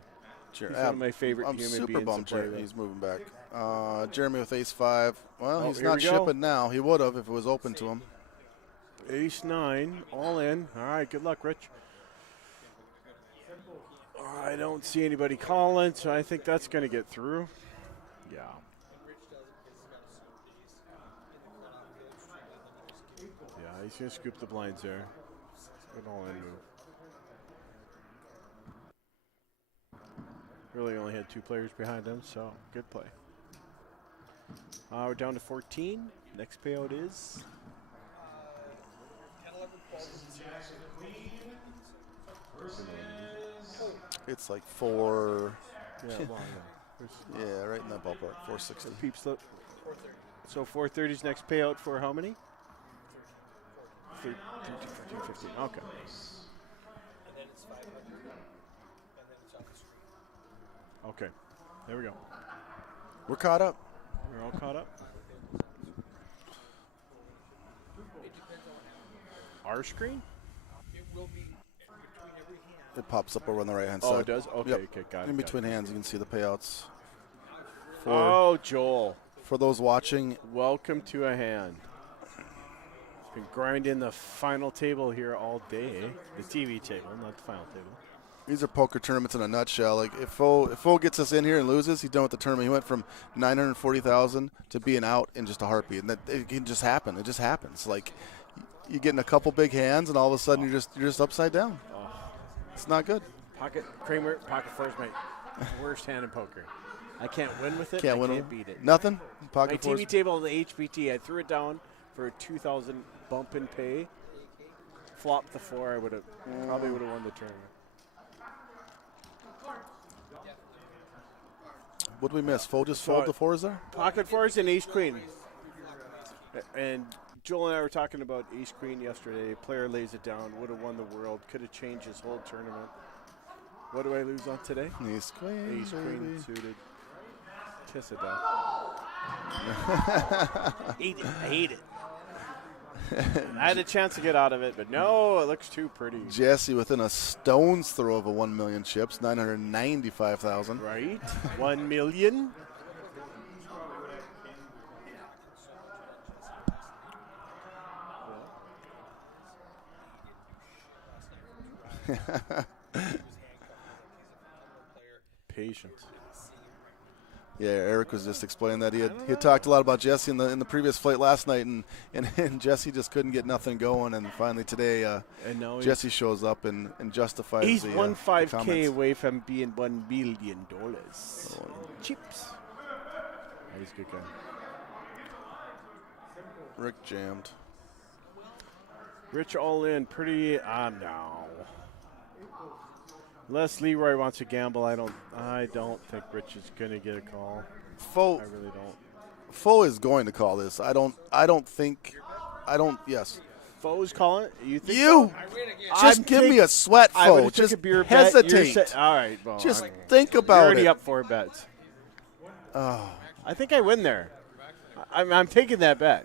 Sure. He's one of my favorite I'm human super beings bummed to play with. he's moving back. Jeremy with ace 5. Well, he's here not we go. shipping now. He would have if it was open to him. Ace 9, all in. All right, good luck, Rich. I don't see anybody calling, so I think that's going to get through. Yeah. Yeah, he's going to scoop the blinds there. Good all in move. Really only had 2 players behind them, so good play. We're down to 14. Next payout is It's like 4. yeah, well, yeah. Yeah, right in that ballpark. 460. Peep slip. So 430's next payout for how many? 13, 14, 15. Okay. And then it's 500, and then it's on the screen. Okay. There we go. We're caught up. We're all caught up. Our screen? It will be between every hand. It pops up over on the right-hand side. Oh, it does? Okay, Yep. okay, got it. In got between it. hands, you can see the payouts. Oh, Joel. For those watching, Welcome to a hand. Been grinding the final table here all day. The TV table, not the final table. these are poker tournaments in a nutshell. Like if Foe gets us in here and loses, he's done with the tournament. He went from 940,000 to being out in just a heartbeat, and that it can just happen. It just happens. Like you get in a couple big hands, and all of a sudden you're just upside down. It's not good. Pocket four is my worst hand in poker. I can't win with it. Can't I win. can't beat it. Nothing. My Pocket fours. TV table on the HBT, I threw it down for a 2,000 bump in pay. Flopped the 4, I probably would have won the tournament. What did we miss? Foe just fold the 4s there? Pocket 4s and ace queen. And Joel and I were talking about ace queen yesterday. Player lays it down, would have won the world, could have changed his whole tournament. What do I lose on today? Ace queen. Ace queen suited. Kiss of death. Hate it. I hate it. I had a chance to get out of it, but no, it looks too pretty. Jesse within a stone's throw of a 1 million chips, 995,000. Right? 1 million? Patience. Yeah, Eric was just explaining that he had talked a lot about Jesse in the previous flight last night, and Jesse just couldn't get nothing going, and finally today And now Jesse shows up and justifies. he's the, 1.5K comments. away from being $1 billion. Chips. He's a good guy. Rick jammed. Rich all in, pretty no. Unless Leroy wants to gamble, I don't think Rich is gonna get a call. Foe I really don't. Foe is going to call this. Yes. Foe's calling it. You think You just give me a sweat, I Foe. would've took Just a beer bet. hesitate. All right, well, Just I mean, think you're about already it. up 4 bets. Oh, I think I win there. I'm taking that bet.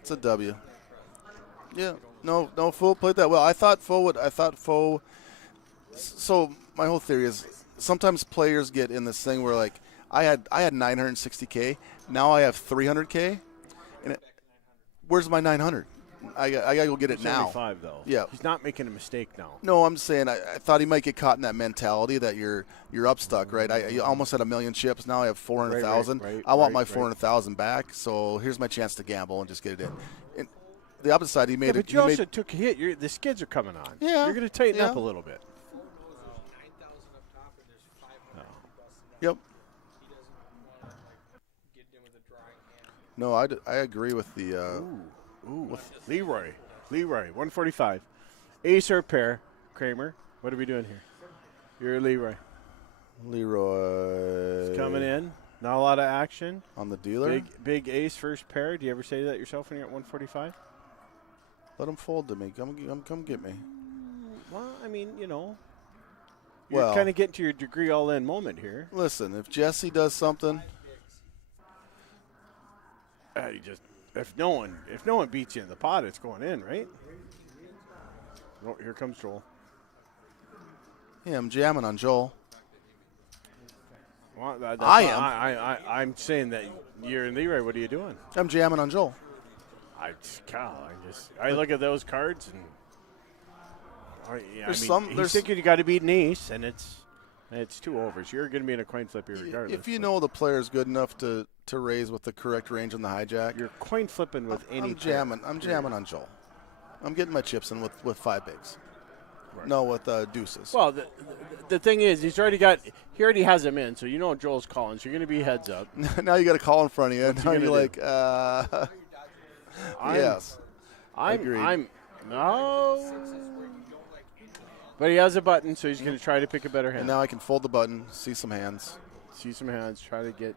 it's a W. Yeah. No, Foe played that well. I thought Foe. So my whole theory is sometimes players get in this thing where like I had 960K, now I have 300K, and where's my 900? I gotta go get it He's now. only 5 though. Yeah. He's not making a mistake now. No, I'm saying I thought he might get caught in that mentality that you're up stuck, right? I almost had 1 million chips, now I have 400,000. Right, I want my right. 400,000 back, so here's my chance to gamble and just get it in. And the opposite side, he made Yeah, it. but you also took a hit. The skids are coming on. Yeah, You're going to tighten yeah. up a little bit. 9,000 up top, and there's 500 busting Yep. He doesn't want to get in with a drawing hand. No, I agree with the. Ooh, Leroy, 145. Ace or pair, Kramer. What are we doing here? You're Leroy. Leroy. He's coming in. Not a lot of action. On the dealer. Big ace first pair. Do you ever say that yourself when you're at 145? Let him fold to me. Come get me. Well, I mean, you're Well- kind of getting to your degree all in moment here. Listen, if Jesse does something, If no one beats you in the pot, it's going in, right? Oh, here comes Joel. yeah, I'm jamming on Joel. Well, I am. I'm saying that you're in Leroy. What are you doing? I'm jamming on Joel. I look at those cards and There's thinking you got to beat an ace, and it's 2 overs. You're going to be in a coin flip here regardless. If you know the player's good enough to raise with the correct range on the hijack, you're coin flipping with any. I'm jamming on Joel. I'm getting my chips in with 5 bigs. No, with deuces. Well, the thing is, he already has him in, so you know Joel's calling, so you're going to be heads up. Now you got a call in front of you. What's he Now gonna you're do? like, yes. Agreed. No. But he has a button, so he's going to try to pick a better hand. And now I can fold the button, see some hands. See some hands, try to get.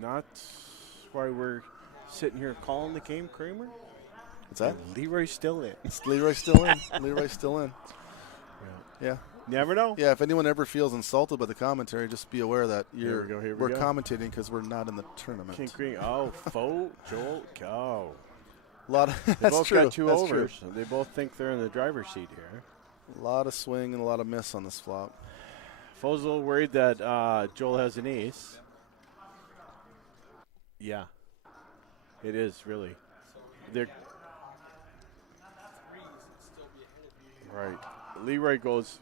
Not why we're sitting here calling the game, Kramer. What's that? And Leroy's still in. Is Leroy still in? Leroy's still in. Yeah. Never know. Yeah, if anyone ever feels insulted by the commentary, just be aware that Here we we're go. commentating because we're not in the tournament. King Green. Oh, Joel. Oh. A lot of, They that's both true. got two That's overs. true. So they both think they're in the driver's seat here. A lot of swing and a lot of miss on this flop. Foe's a little worried that Joel has an ace. Yeah. It is, really. They're right. Leroy's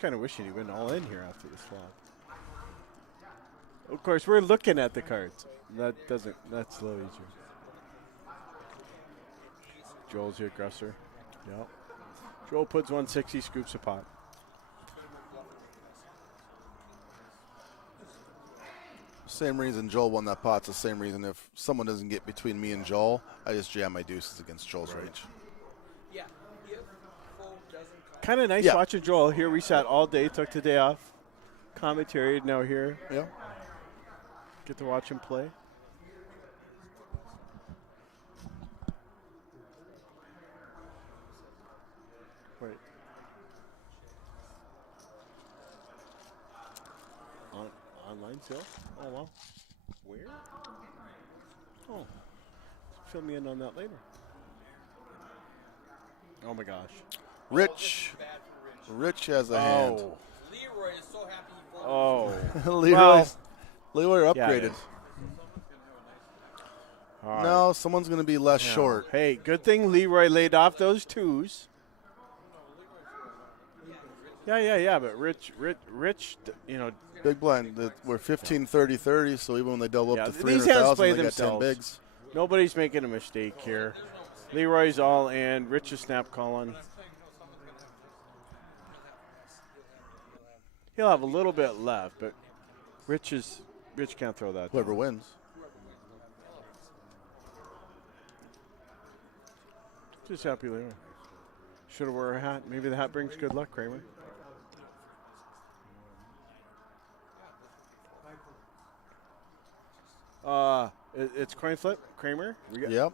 kind of wishing he went all in here after this flop. Of course, we're looking at the cards. That's a little easier. Joel's the aggressor. Yep. Joel puts 160, scoops a pot. Same reason Joel won that pot. It's the same reason if someone doesn't get between me and Joel, I just jam my deuces against Joel's range. Yeah. If Foe doesn't come. Kind of nice Yeah. watching Joel. Here we sat all day, took the day off. Commentary, now here. Yeah. Get to watch him play. Wait. Online sale? Oh, wow. Where? Oh. Fill me in on that later. Oh, my gosh. Rich has a hand. Oh. Leroy is so happy he folded. Oh. Leroy Yeah, it upgraded. is. All right. No, someone's going to be less short. Hey, good thing Leroy laid off those twos. Yeah, but Rich, you know, Big blind. We're 15, 30, 30, so even when they double Yeah, up to these hands 300,000, play they got 10 themselves. bigs. nobody's making a mistake here. Leroy's all in. Rich is snap calling. He'll have a little bit left, but Rich can't throw that. Whoever down. wins. Just happy Leroy. Should have wore a hat. Maybe the hat brings good luck, Kramer. It's coin flip, Kramer. Yep.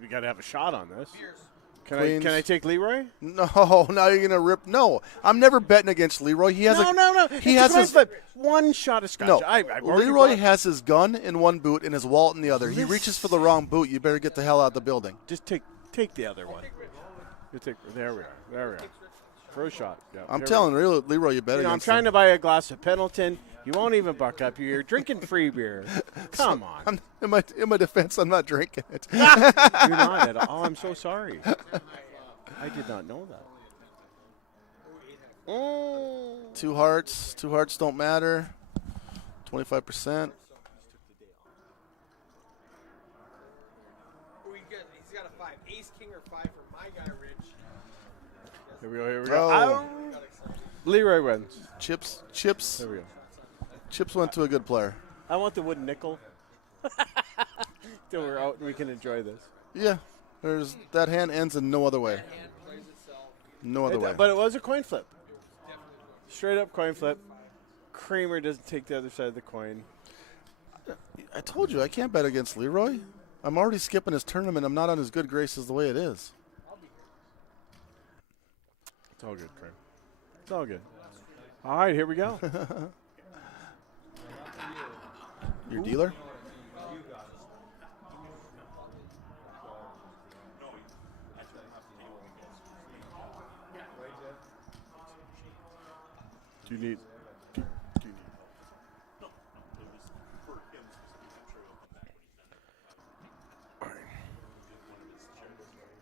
We got to have a shot on this. Can Queens. I take Leroy? No, now you're gonna rip. No, I'm never betting against Leroy. He has No. He It's has a coin his flip. One shot of scotch. no. I've already Leroy bought- has his gun in one boot and his wallet in the other. He reaches for the wrong boot. You better get the hell out of the building. Just take the other one. There we are. For a shot. Yeah, I'm there we telling go. Leroy, you bet I'm against trying him. to buy a glass of Pendleton. You won't even buck up. You're drinking free beer. Come on. In my defense, I'm not drinking it. You're not at all. Oh, I'm so sorry. I did not know that. Oh. Two hearts don't matter. 25%. He's got a 5. Ace, king, or 5 for my guy, Rich. Here we go. Oh. Leroy wins. Chips There we go. went to a good player. I want the wooden nickel. Till we're out and we can enjoy this. Yeah, that hand ends in no other way. No other way. But it was a coin flip. Straight up coin flip. Kramer doesn't take the other side of the coin. I told you I can't bet against Leroy. I'm already skipping his tournament. I'm not on his good graces the way it is. It's all good, Kramer. It's all good. All right, here we go. Your dealer? Do you need?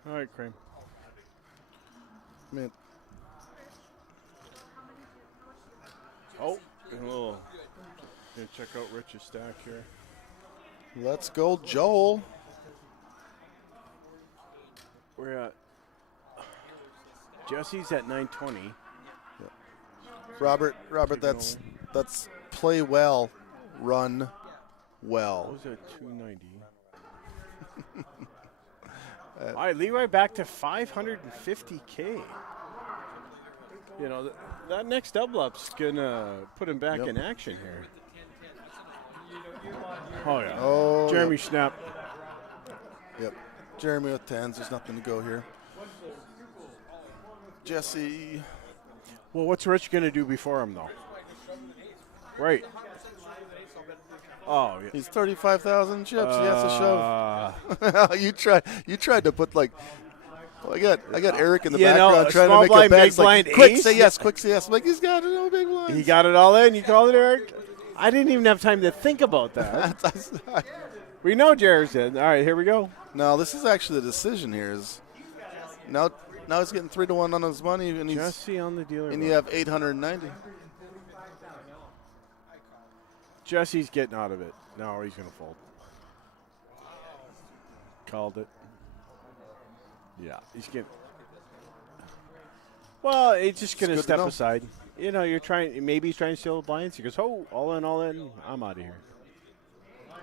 All right, Kramer. Man, Oh, and we'll gonna check out Rich's stack here. Let's go, Joel. We're at Jesse's at 920. Robert, that's play well, run well. What was that, 290? All right, Leroy back to 550K. You know, that next double up's going to put him back in action here. Oh, yeah. Oh, Jeremy Schnapp. Yep. Jeremy with 10s. There's nothing to go here. Jesse. Well, what's Rich going to do before him, though? Right. Oh, yeah. He's 35,000 chips. He has to shove. You tried to put like. Well, I got Eric in the background trying to make a bet. Big blind, like, quick, ace. say yes, quick, say yes. I'm like, he's got no big blinds. He got it all in. You called it, Eric? I didn't even have time to think about that. We know Jared's in. All right, here we go. No, this is actually the decision here. Is now he's getting 3-1 on his money, and Jesse on the dealer. and you have 890. Jesse's getting out of it. No, he's going to fold. Called it. Yeah, he's getting. Well, he's just going to step aside. You know, maybe he's trying to steal the blinds. He goes, oh, all in. I'm out of here.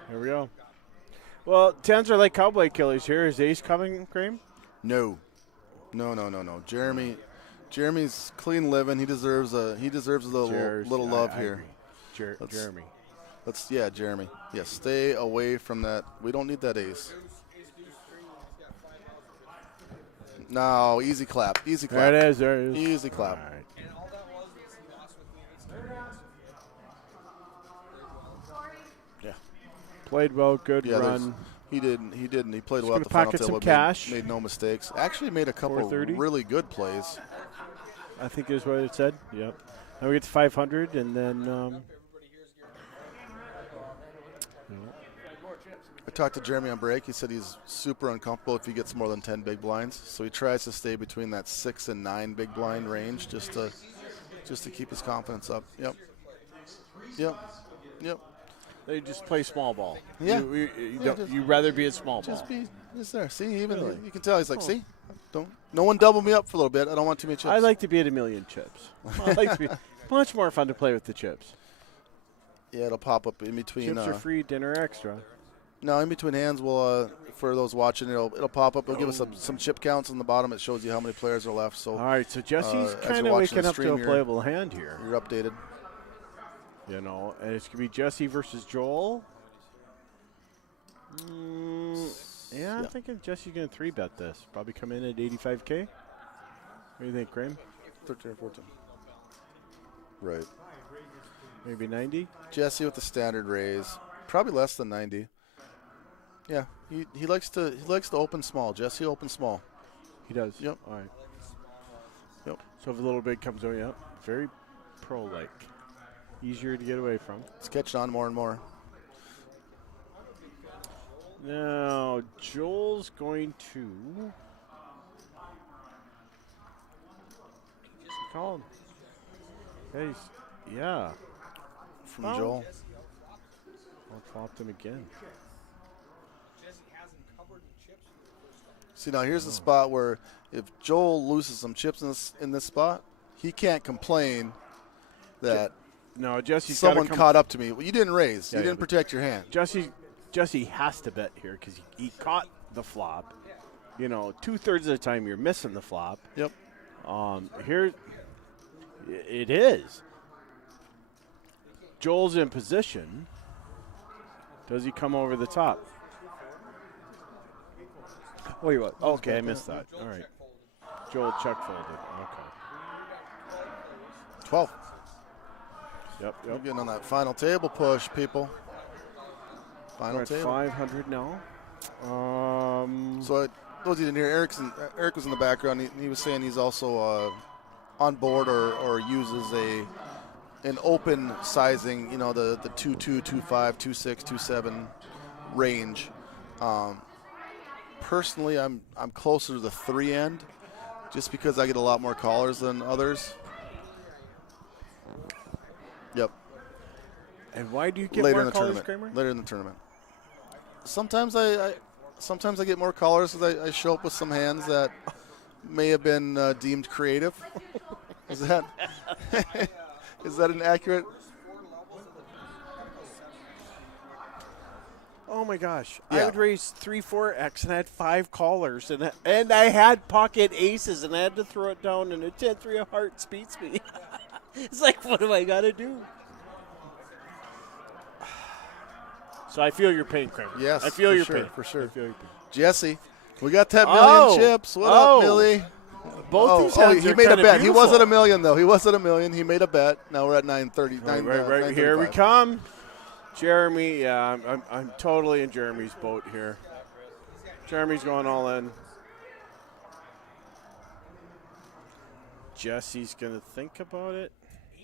Here we go. Well, 10s are like cowboy killers here. Is ace coming, Cream? No. Jeremy's clean living. He deserves a little love here. Jeremy. Jeremy. Yeah, stay away from that. We don't need that ace. No, easy clap. There it is. Easy clap. All right. Yeah. Played well, good run. He didn't. He played well at the pocket final some table. cash. Made no mistakes. Actually made a couple really good plays. I think is what it said. Yep. Now we get to 500, and then I talked to Jeremy on break. He said he's super uncomfortable if he gets more than 10 big blinds. So he tries to stay between that 6 and 9 big blind range just to keep his confidence up. Yep. they just play small ball. Yeah. You'd rather be a small ball. Just be just there. See, even you can tell he's like, see, no one double me up for a little bit. I don't want too many chips. I like to be at 1,000,000 chips. I like to be much more fun to play with the chips. Yeah, it'll pop up in between. Chips are free, dinner extra. No, in between hands, we'll for those watching, it'll pop up. It'll give us some chip counts on the bottom. It shows you how many players are left. So all right, so Jesse's kind of waking up to a playable hand here. You're updated. You know, and it's gonna be Jesse versus Joel. Yeah, I'm thinking Jesse's gonna 3-bet this. Probably come in at 85K. What do you think, Graham? 13 or 14. Right. Maybe 90. Jesse with the standard raise, probably less than 90. Yeah, he likes to open small. Jesse open small. He does. Yep. All right. Yep. So if a little big comes over, very pro-like, easier to get away from. It's catching on more and more. Now Joel's going to call him. Hey, yeah. From Joel. I'll flop him again. See, now here's the spot where if Joel loses some chips in this spot, he can't complain that someone caught up to me. Well, you didn't raise. You didn't protect your hand. Jesse has to bet here because he caught the flop. You know, 2/3 of the time you're missing the flop. Yep. Here it is. Joel's in position. Does he come over the top? Wait, what? Okay, I missed that. All right. Joel check folded. Okay. 12. Yep. We're getting on that final table push, people. We're at 500 now. So those of you didn't hear, Eric was in the background. He was saying he's also on board or uses an open sizing, you know, the 2.2, 2.5, 2.6, 2.7 range. Personally, I'm closer to the 3 end, just because I get a lot more callers than others. Yep. And why do you get later more in the callers, tournament? Kramer? Later in the tournament. sometimes I get more callers because I show up with some hands that may have been deemed creative. Is that is that an accurate? Oh my gosh! Yeah. I would raise 3-4x and I had 5 callers and I had pocket aces and I had to throw it down and a 10-3 of hearts beats me. It's like, what do I gotta do? So I feel your pain, Kramer. Yes, I feel for your sure, pain. for sure. I feel your pain. Jesse, we got that million chips. What up, Millie? Both these hands he are made a kinda bet. He beautiful. wasn't a million though. He wasn't a million. He made a bet. Now we're at 9:30. Right. Here we come. Jeremy, yeah, I'm totally in Jeremy's boat here. Jeremy's going all in. Jesse's going to think about it.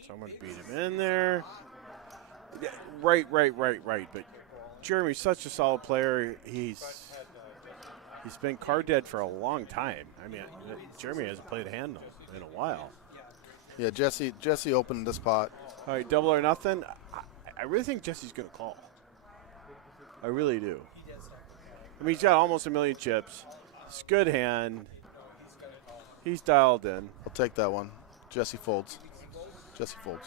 Someone beat him in there. Yeah, right. But Jeremy's such a solid player. He's been card dead for a long time. I mean, Jeremy hasn't played a hand in a while. Yeah, Jesse opened this pot. All right, double or nothing. I really think Jesse's going to call. I really do. I mean, he's got almost a million chips. It's a good hand. He's dialed in. I'll take that one. Jesse folds. Jesse folds.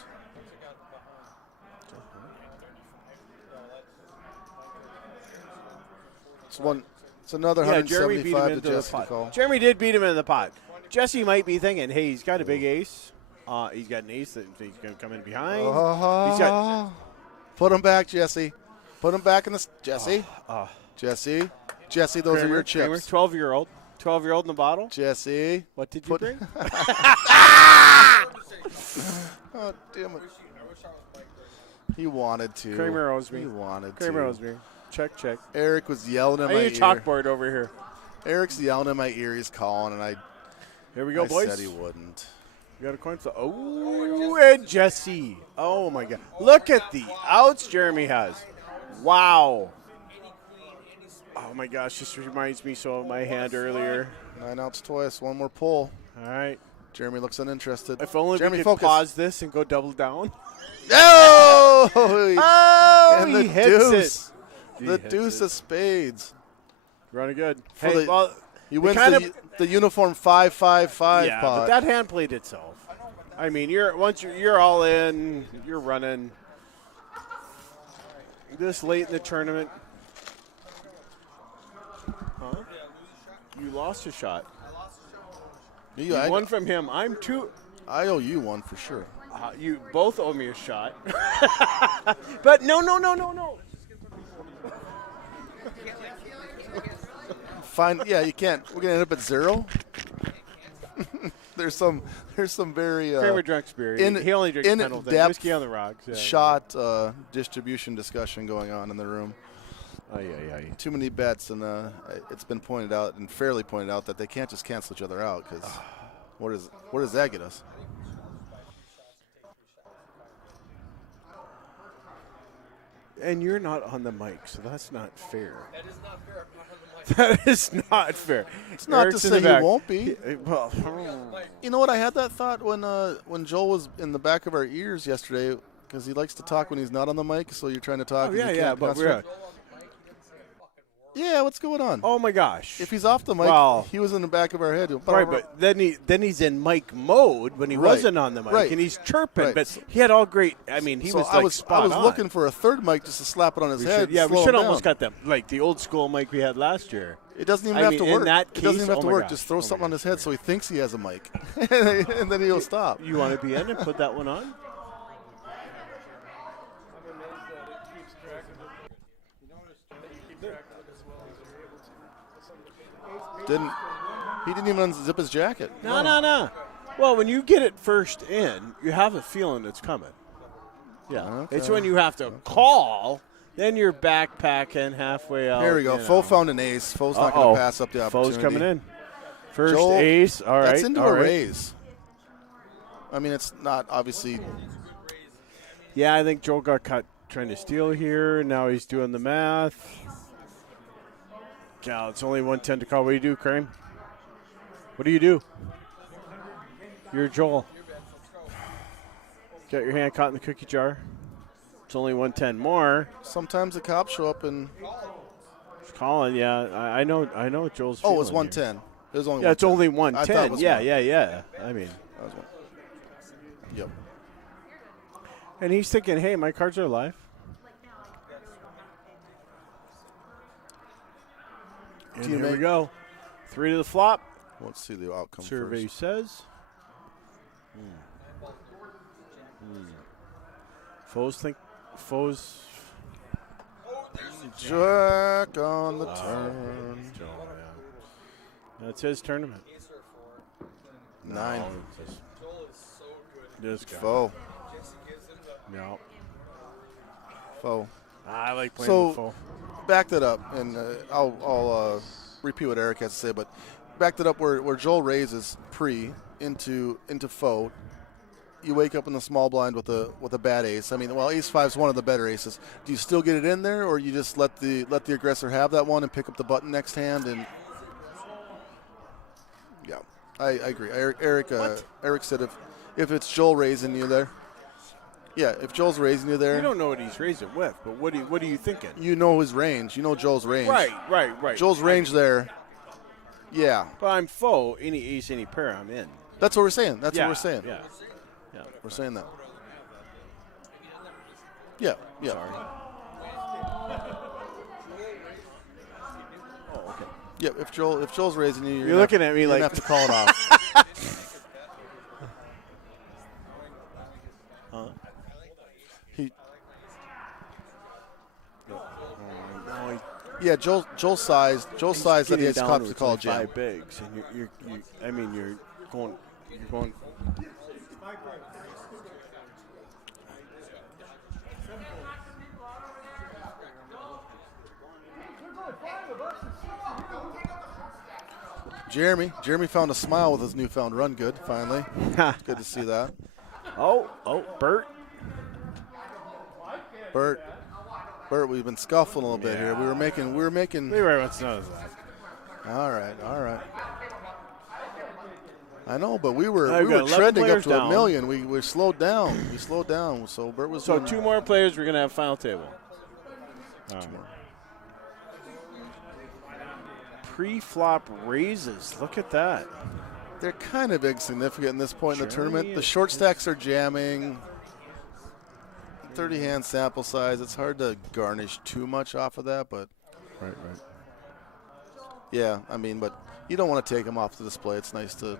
It's another Jeremy beat him 175 into to the Jesse to pot. call. Jeremy did beat him in the pot. Jesse might be thinking, hey, he's got a big ace. He's got an ace that he's going to come in behind. He's got. Put him back, Jesse. Put him back in the Jesse. Jesse. Jesse, those are your chips. 12-year-old. 12-year-old in the bottle. Jesse. What did you bring? Oh, damn it. He wanted to. Kramer owes me. He wanted Kramer to. ose me. Check. Eric was yelling in I my need a ear. chalkboard over here. Eric's yelling in my ear. He's calling, and I Here we go, boys. said he wouldn't. We got a coin flip. Oh, and Jesse. Oh, my God. Look at the outs Jeremy has. Wow. Oh, my gosh. This reminds me so of my hand earlier. 9 outs twice. One more pull. All right. Jeremy looks uninterested. If only Jeremy, we could focus. pause this and go double down. Oh! Oh, and the he hits deuce. it. The deuce of spades. Running good. For Hey, the- well, He wins kind the uniform 5-5-5 yeah, pot. but that hand played itself. I mean, you're all in, you're running. This late in the tournament. Huh? You lost a shot. You- You I, won from him. I'm two. I owe you one for sure. You both owe me a shot. But no. Fine. Yeah, you can't. We're gonna end up at 0. There's some very Kramer drank beer. He only drinks Pendleton. in-depth Whiskey on the rocks. Yeah, shot distribution discussion going on in the room. Yeah. Too many bets, and it's been pointed out and fairly pointed out that they can't just cancel each other out because what does that get us? And you're not on the mic, so that's not fair. That is not fair. I'm not on the mic. That is not fair. It's not Eric's to in the say you back. won't be. Well, You know what? I had that thought when Joel was in the back of our ears yesterday because he likes to talk when he's not on the mic. So you're trying to talk. and you can't but concentrate. we're. Yeah, what's going on? Oh my gosh! If he's off the mic, Well- he was in the back of our head. Right, but then he's in mic mode when he Right. wasn't on the mic, Right. and he's chirping. Right. But he had all great. I mean, he So was I like was spot I was on. looking for a third mic just to slap it on his head. We slow should him almost down. got them like the old school mic we had last year. It doesn't even I have mean, to in work. that It doesn't case, even have oh to my work. gosh. Just throw Oh my something on his gosh. head so he thinks he has a mic, and then he'll stop. You want to be in and put that one on? He didn't even unzip his jacket. No. Well, when you get it first in, you have a feeling it's coming. Yeah. Okay. It's when you have to call, then you're backpacking halfway out. Here we go. you Foe know. found an ace. Foe's not going Uh-oh. to pass up the opportunity. Foe's coming in. First Joel, ace. All right. That's into all a right. raise. I mean, it's not obviously. Yeah, I think Joel got caught trying to steal here. Now he's doing the math. Cal, it's only 110 to call. What do you do, Crane? What do you do? You're Joel. Got your hand caught in the cookie jar. It's only 110 more. Sometimes the cops show up and Colin, yeah, I know. I know what Joel's. Oh, it was feeling here. 110. It was only. Yeah, it's 110. only I thought it 110. was Yeah. I mean, That was one. Yep. and he's thinking, hey, my cards are alive. And Do you here we make- go. 3 to the flop. Let's see the outcome Survey first. says. Foes. Jack on the turn. Joel, yeah. That's his tournament. 9. This guy. Foe. No. Foe. I like playing So- with foe. Back that up, and I'll repeat what Eric has to say, but back that up where Joel raises pre into foe. You wake up in the small blind with a bad ace. I mean, well, ace 5 is one of the better aces. Do you still get it in there, or you just let the aggressor have that one and pick up the button next hand? And yeah, I agree. Eric said if it's Joel raising you there, yeah, if Joel's raising you there, You don't know what he's raising with, but what are you thinking? you know his range. You know Joel's range. Right. Joel's range there. Yeah, But I'm foe. Any ace, any pair, I'm in. that's what we're saying. That's what we're saying. Yeah. We're saying that. Yeah. Sorry. Oh, okay. Yeah, if Joel's raising you, You're looking at me you're like- gonna have to call it off. He, yeah, Joel sized that he has cups to call jam. 5 bigs, and you're I mean, you're going. Jeremy found a smile with his newfound run good. Finally, good to see that. Oh, Bert. Bert, we've been scuffling a little bit here. We were making. Leroy wants to know that. All right. I know, but we were I've got 11 trending up players to down. $1 million. We slowed down. So Bert was So doing- 2 more players. We're gonna have final table. All right. Pre-flop raises. Look at that. They're kind of insignificant in this point in the tournament. Jeremy The short stacks are jamming. 30-hand sample size. It's hard to garnish too much off of that, but Right. yeah, I mean, but you don't want to take them off the display. It's nice to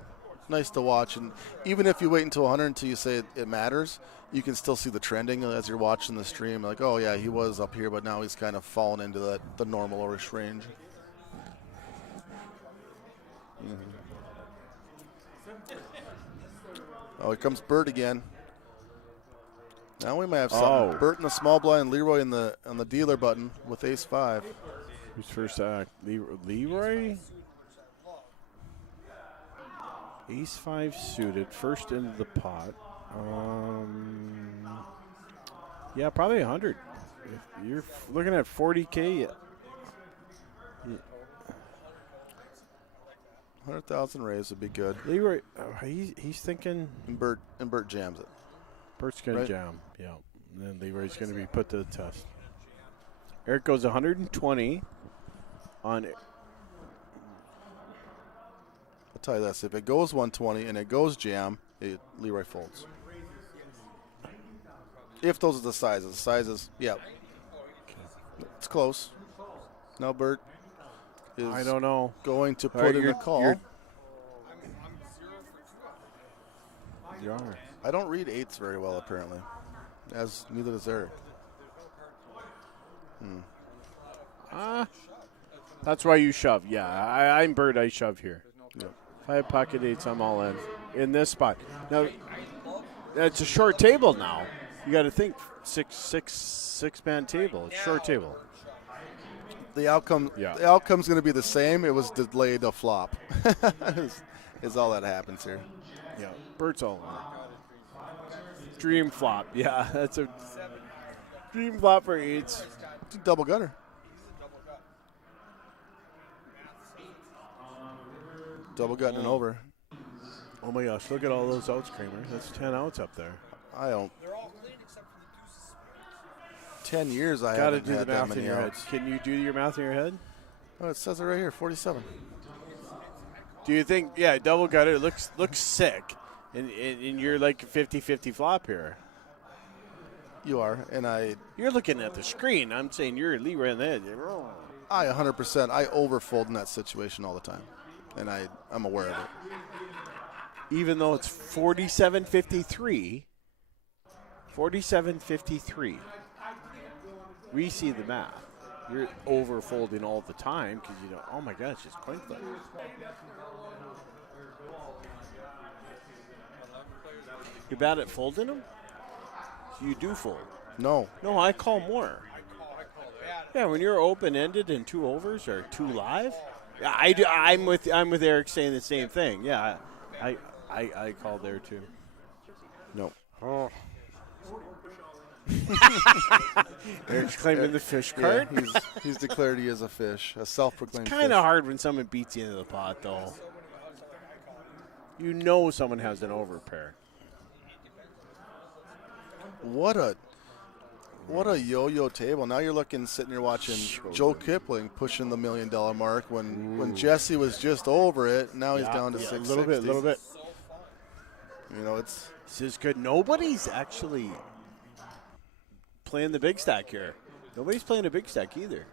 watch, and even if you wait until 100 until you say it matters, you can still see the trending as you're watching the stream. Like, oh yeah, he was up here, but now he's kind of fallen into the normal-ish range. Oh, here comes Bert again. Now we might have something. Oh. Bert in the small blind, Leroy on the dealer button with ace 5. Who's first act? Leroy? Ace 5 suited, first into the pot. Yeah, probably 100. If you're looking at 40K. 100,000 raise would be good. Leroy, he's thinking And Bert jams it. Bert's going Right. to jam. Yeah. And then Leroy's going to be put to the test. Eric goes 120 on it. I'll tell you this: if it goes 120 and it goes jam, Leroy folds. If those are the sizes, yeah, it's close. Now Bert is I don't know. going to All right, put in a you're- call. you're- You are. I don't read eights very well, apparently, as neither does Eric. That's why you shove. Yeah, I'm Bird. I shove here. Yep. If I have pocket eights, I'm all in this spot. Now, it's a short table now. You got to think six-man table. It's short table. The outcome's going to be the same. It was delayed a flop. is all that happens here. Yeah, Bird's all in. Dream flop. Yeah, that's a dream flop for eights. It's a double gutter. Double gutting and over. Oh my gosh! Look at all those outs, Kramer. That's 10 outs up there. I don't. 10 years I Got to haven't do the had that math in many your head. outs. Can you do your math in your head? Oh, it says it right here, 47. Do you think, yeah, double gutter looks sick, and you're like a 50-50 flop here? You are, and You're looking at the screen. I'm saying you're elite right on the edge. 100%. I overfold in that situation all the time, and I'm aware of it. Even though it's 47-53, 47-53, we see the math. You're overfolding all the time because you know, oh my gosh, it's coin flip. You're bad at folding them? You do fold. No. No, I call more. Yeah, when you're open-ended and 2 overs or 2 live, yeah, I do. I'm with Eric saying the same thing. Yeah, I call there too. No. Oh. Eric's claiming the fish card. Yeah, he's declared he is a fish, a self-proclaimed Kind of fish. hard when someone beats you into the pot, though. You know someone has an overpair. What a yo-yo table. Now you're sitting here watching Joe Kipling pushing the $1 million mark when Jesse was just over it. Now he's down to 660. A little bit. You know, it's This is good. Nobody's actually playing the big stack here. Nobody's playing a big stack either.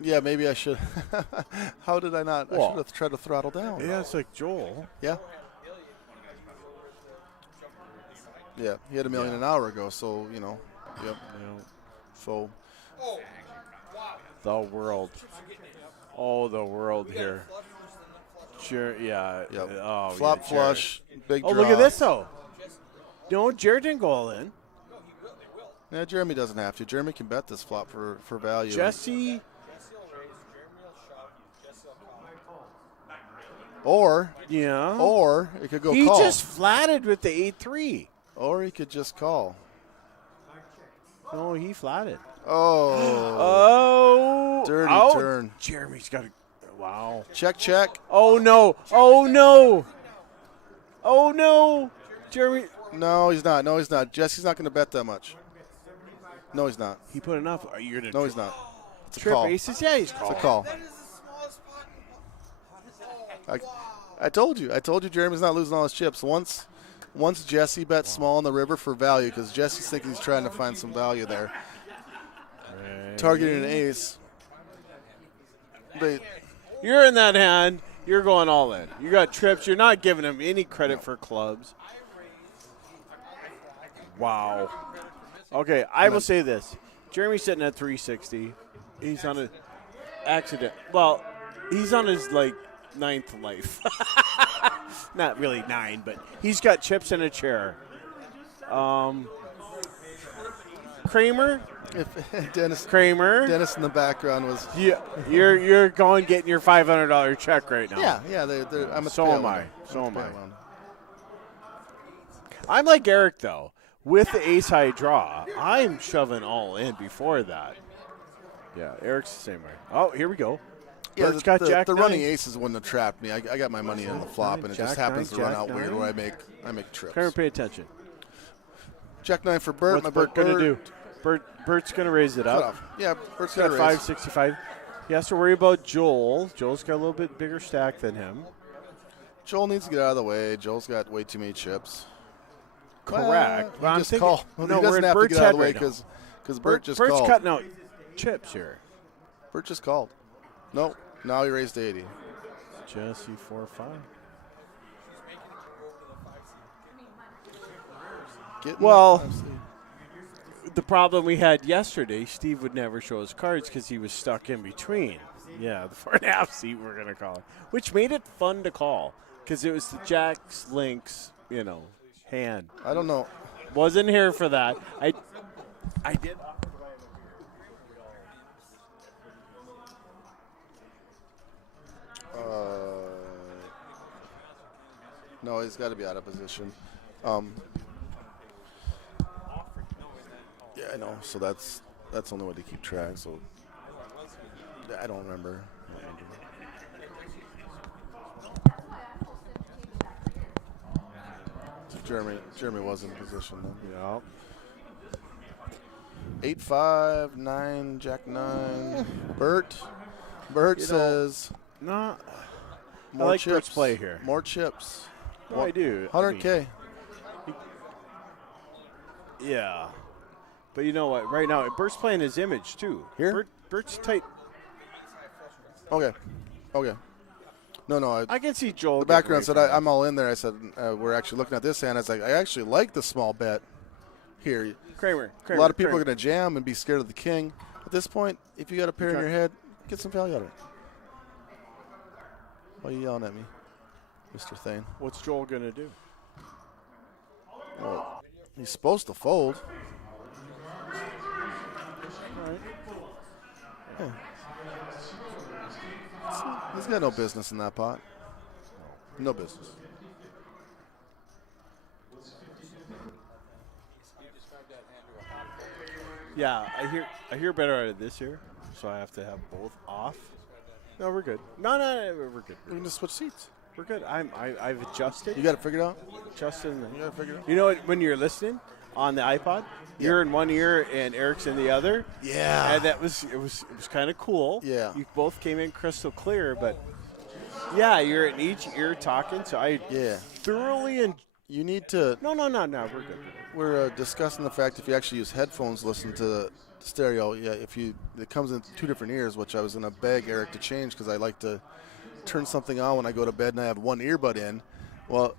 yeah. Maybe I should. How did I not? Well, I should have tried to throttle down. Yeah, it's like Joel. Yeah. Yeah, he had $1 million an hour ago, so you know. Yep. So. The world. Oh, the world here. Sure, yeah. Yep. Oh, Flop yeah, flush, big Oh, draw. look at this, though. No, Jared didn't go all in. Yeah, Jeremy doesn't have to. Jeremy can bet this flop for value. Jesse. Or Yeah. it could go He call. just flatted with the 8-3. Or he could just call. No, he flatted. Oh. Oh. Dirty out. turn. Jeremy's got a. Wow. Check. Oh, no. Oh, no. Oh, no. Jeremy. No, he's not. Jesse's not going to bet that much. No, he's not. He put enough. Are you going to No, he's not. It's a trip call. aces? Yeah, he's It's calling. a call. I told you. Jeremy's not losing all his chips. Once Jesse bets small on the river for value, because Jesse's thinking he's trying to find some value there. Targeting an ace. You're in that hand. You're going all in. You got trips. You're not giving him any credit for clubs. Wow. Okay, I will say this. Jeremy's sitting at 360. He's on a accident. Well, he's on his, ninth life. Not really 9, but he's got chips in a chair. Kramer. Kramer. Dennis in the background was. Yeah, you're going getting your $500 check right now. Yeah. I'm a So payout am I. winner. So am I'm a I. payout winner. I'm like Eric though. With the ace high draw, I'm shoving all in before that. Yeah, Eric's the same way. Oh, here we go. Yeah, Bert's got Jack the nine. running aces wouldn't have trapped me. I got my money in the flop, and it just Jack happens nine, to run Jack out weird nine. where I make trips. Kramer, pay attention. Jack 9 for Bert. What's Bert going to do? Bert's going to raise it Cut up. off. Yeah, Bert's He's got got a raise. 565. He has to worry about Joel. Joel's got a little bit bigger stack than him. Joel needs to get out of the way. Joel's got way too many chips. Correct. Well, he just called. No, he we're doesn't in have to Bert's get out of head the way right now. because Bert just Bert's called. cutting out chips here. Bert just called. No, now he raised 80. Jesse 4-5. Well, the problem we had yesterday, Steve would never show his cards because he was stuck in between. Yeah, the 4.5 seat we're going to call it, which made it fun to call because it was the Jacks, Links, hand. I don't know. Wasn't here for that. I did. No, he's got to be out of position. Yeah, I know. So that's the only way to keep track. So I don't remember. So Jeremy was in position then. Yeah. 8-5, 9, Jack 9. Bert says No, more like chips. Bert's play here. More chips. No, I do. 100K. Yeah. But you know what? Right now, Bert's playing his image, too. Here? Bert's tight. Okay. No. I can see Joel. The background getting said right I'm all in there. I said we're actually looking at this hand. I was like, I actually like the small bet here. Kramer. A lot of people are going to jam and be scared of the king. At this point, if you got a pair in your head, get some value out of it. Why are you yelling at me, Mr. Thane? What's Joel going to do? Well, he's supposed to fold. All right. Yeah. He's got no business in that pot. No business. Yeah, I hear better out of this here, so I have to have both off. No, we're good. No, we're good. We can just switch seats. We're good. I've adjusted. You got it figured out? Adjusted. You got it figured out? You know what? When you're listening on the iPod, you're in one ear and Eric's in the other. Yeah. And it was kind of cool. Yeah. You both came in crystal clear, but yeah, you're in each ear talking. So I thoroughly You need to. No, we're good. We're discussing the fact if you actually use headphones, listen to the stereo. Yeah, it comes in two different ears, which I was going to beg Eric to change because I like to turn something on when I go to bed and I have one earbud in. Well,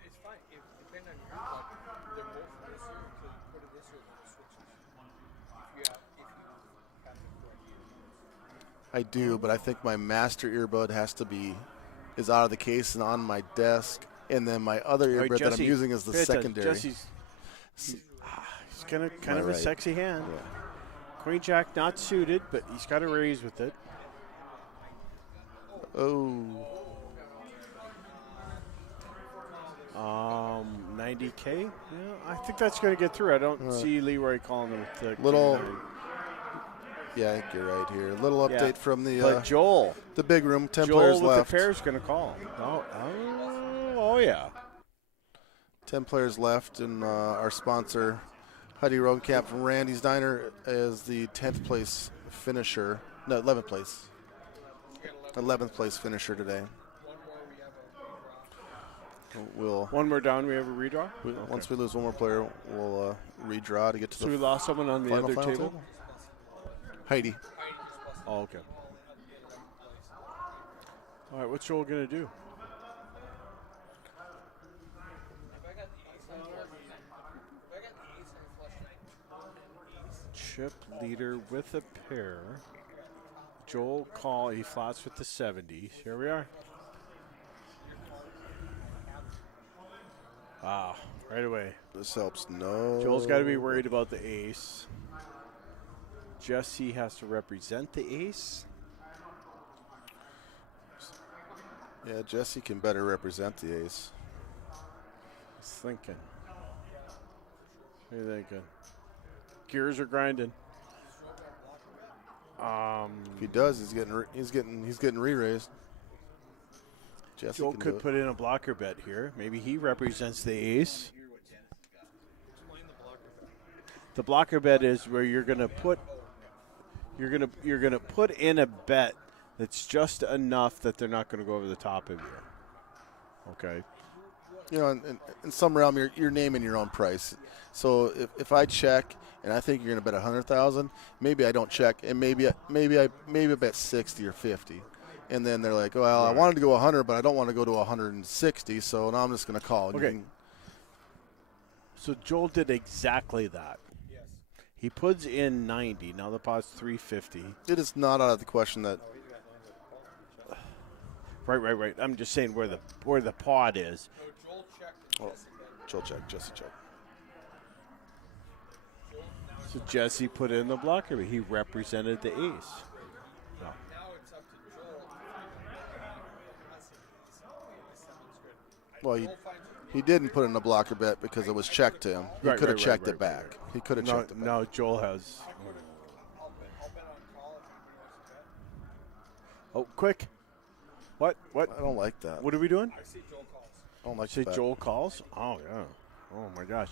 I do, but I think my master earbud is out of the case and on my desk, and then my other earbud that I'm using is the secondary. Jesse's kind of a sexy hand. Yeah. Queen Jack not suited, but he's got a raise with it. Oh. 90K. Yeah, I think that's going to get through. I don't see Leroy calling him with the little. king nine. Yeah, I think you're right here. A little update from the but Joel, the big room. 10 Joel players with left. the pair's going to call. Oh yeah. 10 players left, and our sponsor, Heidi Rodenkamp from Randy's Diner, is the 10th place finisher. No, 11th place. 11th place finisher today. One more down, we have a redraw? Once we lose one more player, we'll redraw to get to So the we lost someone on the final other table? Heidi. Oh, okay. All right, what's Joel going to do? Chip leader with a pair. Joel call. He flats with the 70s. Here we are. Wow, right away. This helps. No. Joel's got to be worried about the ace. Jesse has to represent the ace. Yeah, Jesse can better represent the ace. He's thinking. What are you thinking? Gears are grinding. If he does, he's getting re-raised. Jesse Joel can could do it. put in a blocker bet here. Maybe he represents the ace. The blocker bet is where you're gonna put in a bet that's just enough that they're not gonna go over the top of you. Okay. You know, in some realm, you're naming your own price. So if I check and I think you're going to bet 100,000, maybe I don't check, and maybe I bet 60 or 50, and then they're like, well, I wanted to go 100, but I don't want to go to 160, so now I'm just going to call. Okay. So Joel did exactly that. Yes. He puts in 90. Now the pot's 350. It is not out of the question that. Right. I'm just saying where the pot is. Joel check, Jesse check. So Jesse put in the blocker, but he represented the ace. No. Well, he didn't put in a blocker bet because it was checked to him. He could have checked it back. He could have checked it back. No, Joel has. Oh, quick. What? I don't like that. What are we doing? I don't like Say that. Joel calls? Oh, yeah. Oh, my gosh.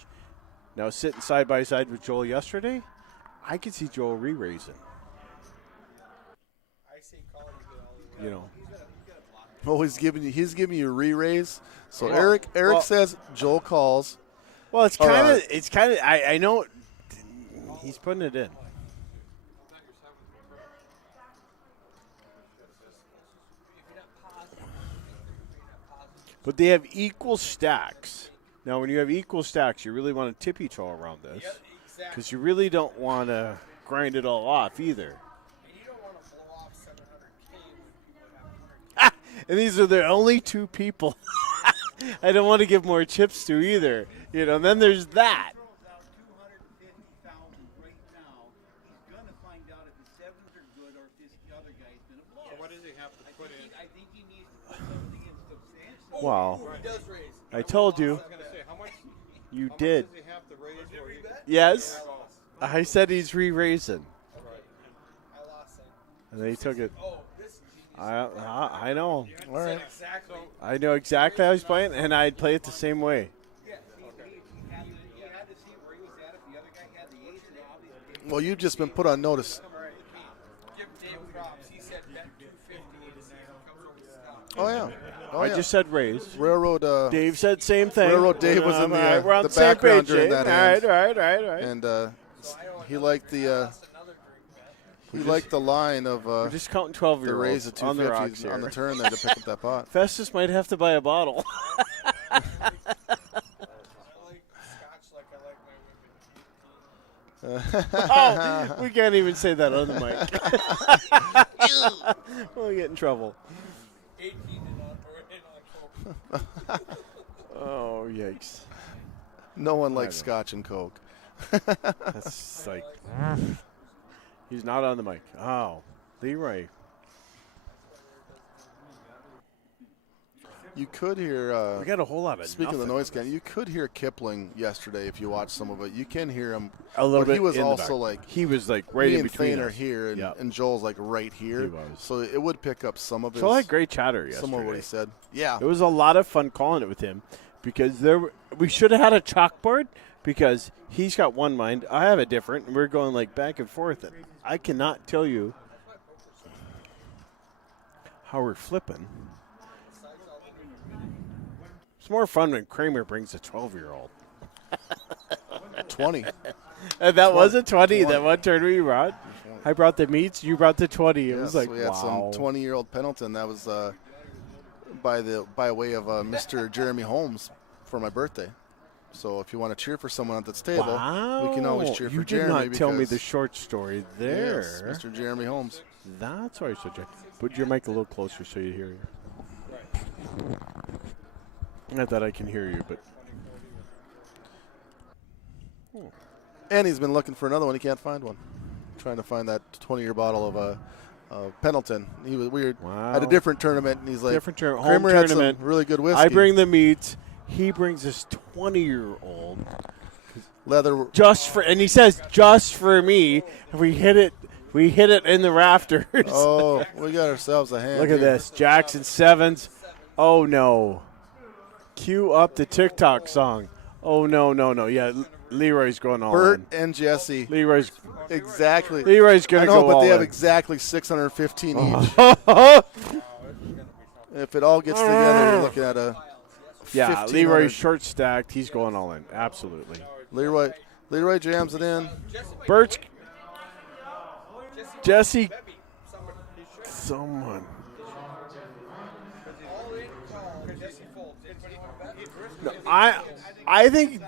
Now, sitting side by side with Joel yesterday, I could see Joel re-raising. You know. Oh, he's giving you a re-raise. So Well, Eric well- says Joel calls. Well, it's All kind of right. I know he's putting it in. But they have equal stacks. Now, when you have equal stacks, you really want to tip each all around this because you really don't want to grind it all off either. And these are the only two people I don't want to give more chips to either. You know, and then there's that. Wow. I told you. You did. Yes. I said he's re-raising. And then he took it. I know. All right. I know exactly how he's playing, and I'd play it the same way. Well, you've just been put on notice. Oh yeah. Oh I yeah. just said raise. Railroad. Dave said same thing. Railroad Dave was in the, All right, we're on the the same background page, during Dave. that end. All right. And he liked the line of We're just counting the 12-year-olds raise of on the rocks 250s here. on the turn there to pick up that pot. Festus might have to buy a bottle. Oh, we can't even say that on the mic. We'll get in trouble. Oh, yikes. No one likes Scotch and Coke. That's like, he's not on the mic. Oh, Leroy. You could hear. We got a whole lot of Speaking of the nothing. noise can, you could hear Kipling yesterday if you watch some of it. You can hear him A little but bit. he was in the also back. like he was like right me in and between Thane are us. here, and, Yep. and Joel's like right here. He was. So it would pick up some of his. So I had great chatter yesterday. some of what he said. Yeah. It was a lot of fun calling it with him because we should have had a chalkboard because he's got one mind, I have a different, and we're going like back and forth. And I cannot tell you how we're flipping. It's more fun when Kramer brings a 12-year-old. 20. And that was a 20, 20. that one turn we brought. I brought the meats, you brought the 20. It was Yes, like, we had wow. some 20-year-old Pendleton. That was by way of Mr. Jeremy Holmes for my birthday. So if you want to cheer for someone at this table, Wow. we can always cheer You for Jeremy. did not tell me because- the short story there. Yes, Mr. Jeremy Holmes. That's why I said, Jack. Put your mic a little closer so you hear you. Not that I can hear you, but And he's been looking for another one. He can't find one. Trying to find that 20-year bottle of Pendleton. He was weird. wow. At a different tournament, and he's like, different home Kramer had tournament. some really good whiskey. I bring the meats. He brings this 20-year-old leather. just for, and he says just for me. And we hit it in the rafters. Oh, we got ourselves a hand. Look at here. this, Jackson Sevens. Oh no! Cue up the TikTok song. Oh no! Yeah, Leroy's going all Bert in. and Jesse. Leroy's Exactly. Leroy's I gonna know, go but all they have in. exactly 615 each. Oh. If it all gets together, you're looking at a Yeah, 1,500. Leroy's short stacked. He's going all in. Absolutely. Leroy jams it in. Bert's Jesse. Someone. No, I think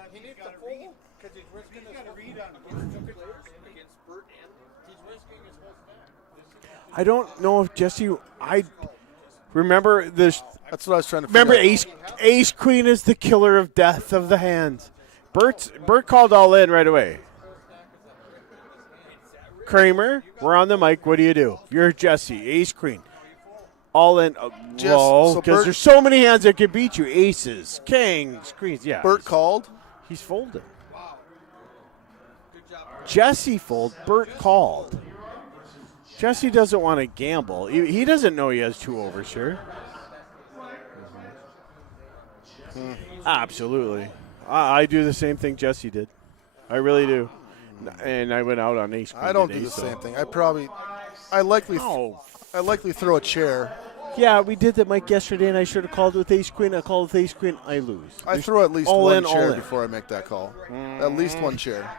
I don't know if Jesse. I remember this. That's what I was trying to figure Remember, out. Ace Queen is the killer of death of the hands. Bert called all in right away. Kramer, we're on the mic. What do? You're Jesse, Ace Queen. All in. So Because Bert- there's so many hands that can beat you. Aces, kings, queens. Yeah. Bert called. He's folding. Jesse fold. Bert called. Jesse doesn't want to gamble. He doesn't know he has two overs here. Absolutely. I do the same thing Jesse did. I really do. And I went out on ace queen I don't today, do the so- same thing. I likely throw a chair. Yeah, we did that, Mike, yesterday, and I should have called with ace queen. I called with ace queen. I lose. I throw at least all one in, all chair in. before I make that call. At least one chair.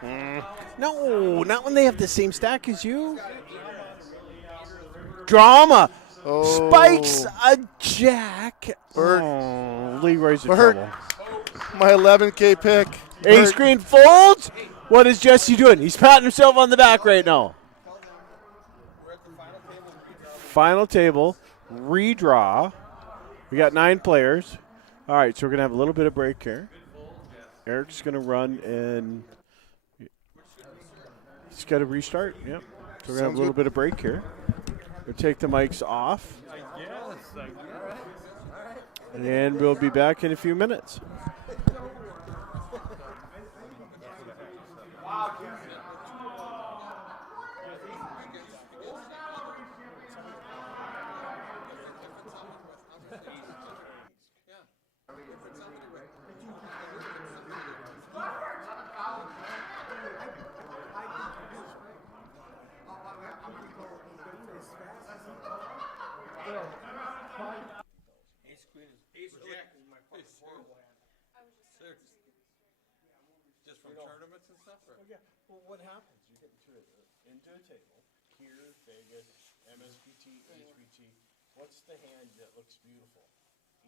No, not when they have the same stack as you. Drama. Oh. Spikes a jack. Bert. Oh, Leroy's in Bert. trouble. My 11K pick. Ace Bert. queen folds. What is Jesse doing? He's patting himself on the back right now. Final table, redraw. We got 9 players. All right, so we're going to have a little bit of break here. Eric's going to run and he's got to restart. Yep. So we're going to have a Sounds little good. bit of break here. We'll take the mics off. And we'll be back in a few minutes. Just from tournaments and stuff? Or? Yeah. Well, what happens? You get into a table here, Vegas, MSPT, HBT. What's the hand that looks beautiful?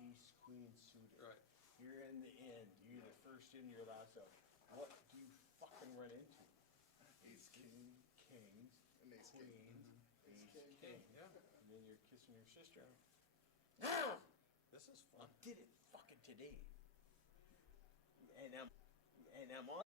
Ace, queen, suited. Right. You're in the end. You're the first in, you're last out. What do you fucking run into? Ace, king, kings, and ace, queens, ace, king. Yeah. And then you're kissing your sister. This is fun. Did it fucking today. And I'm on.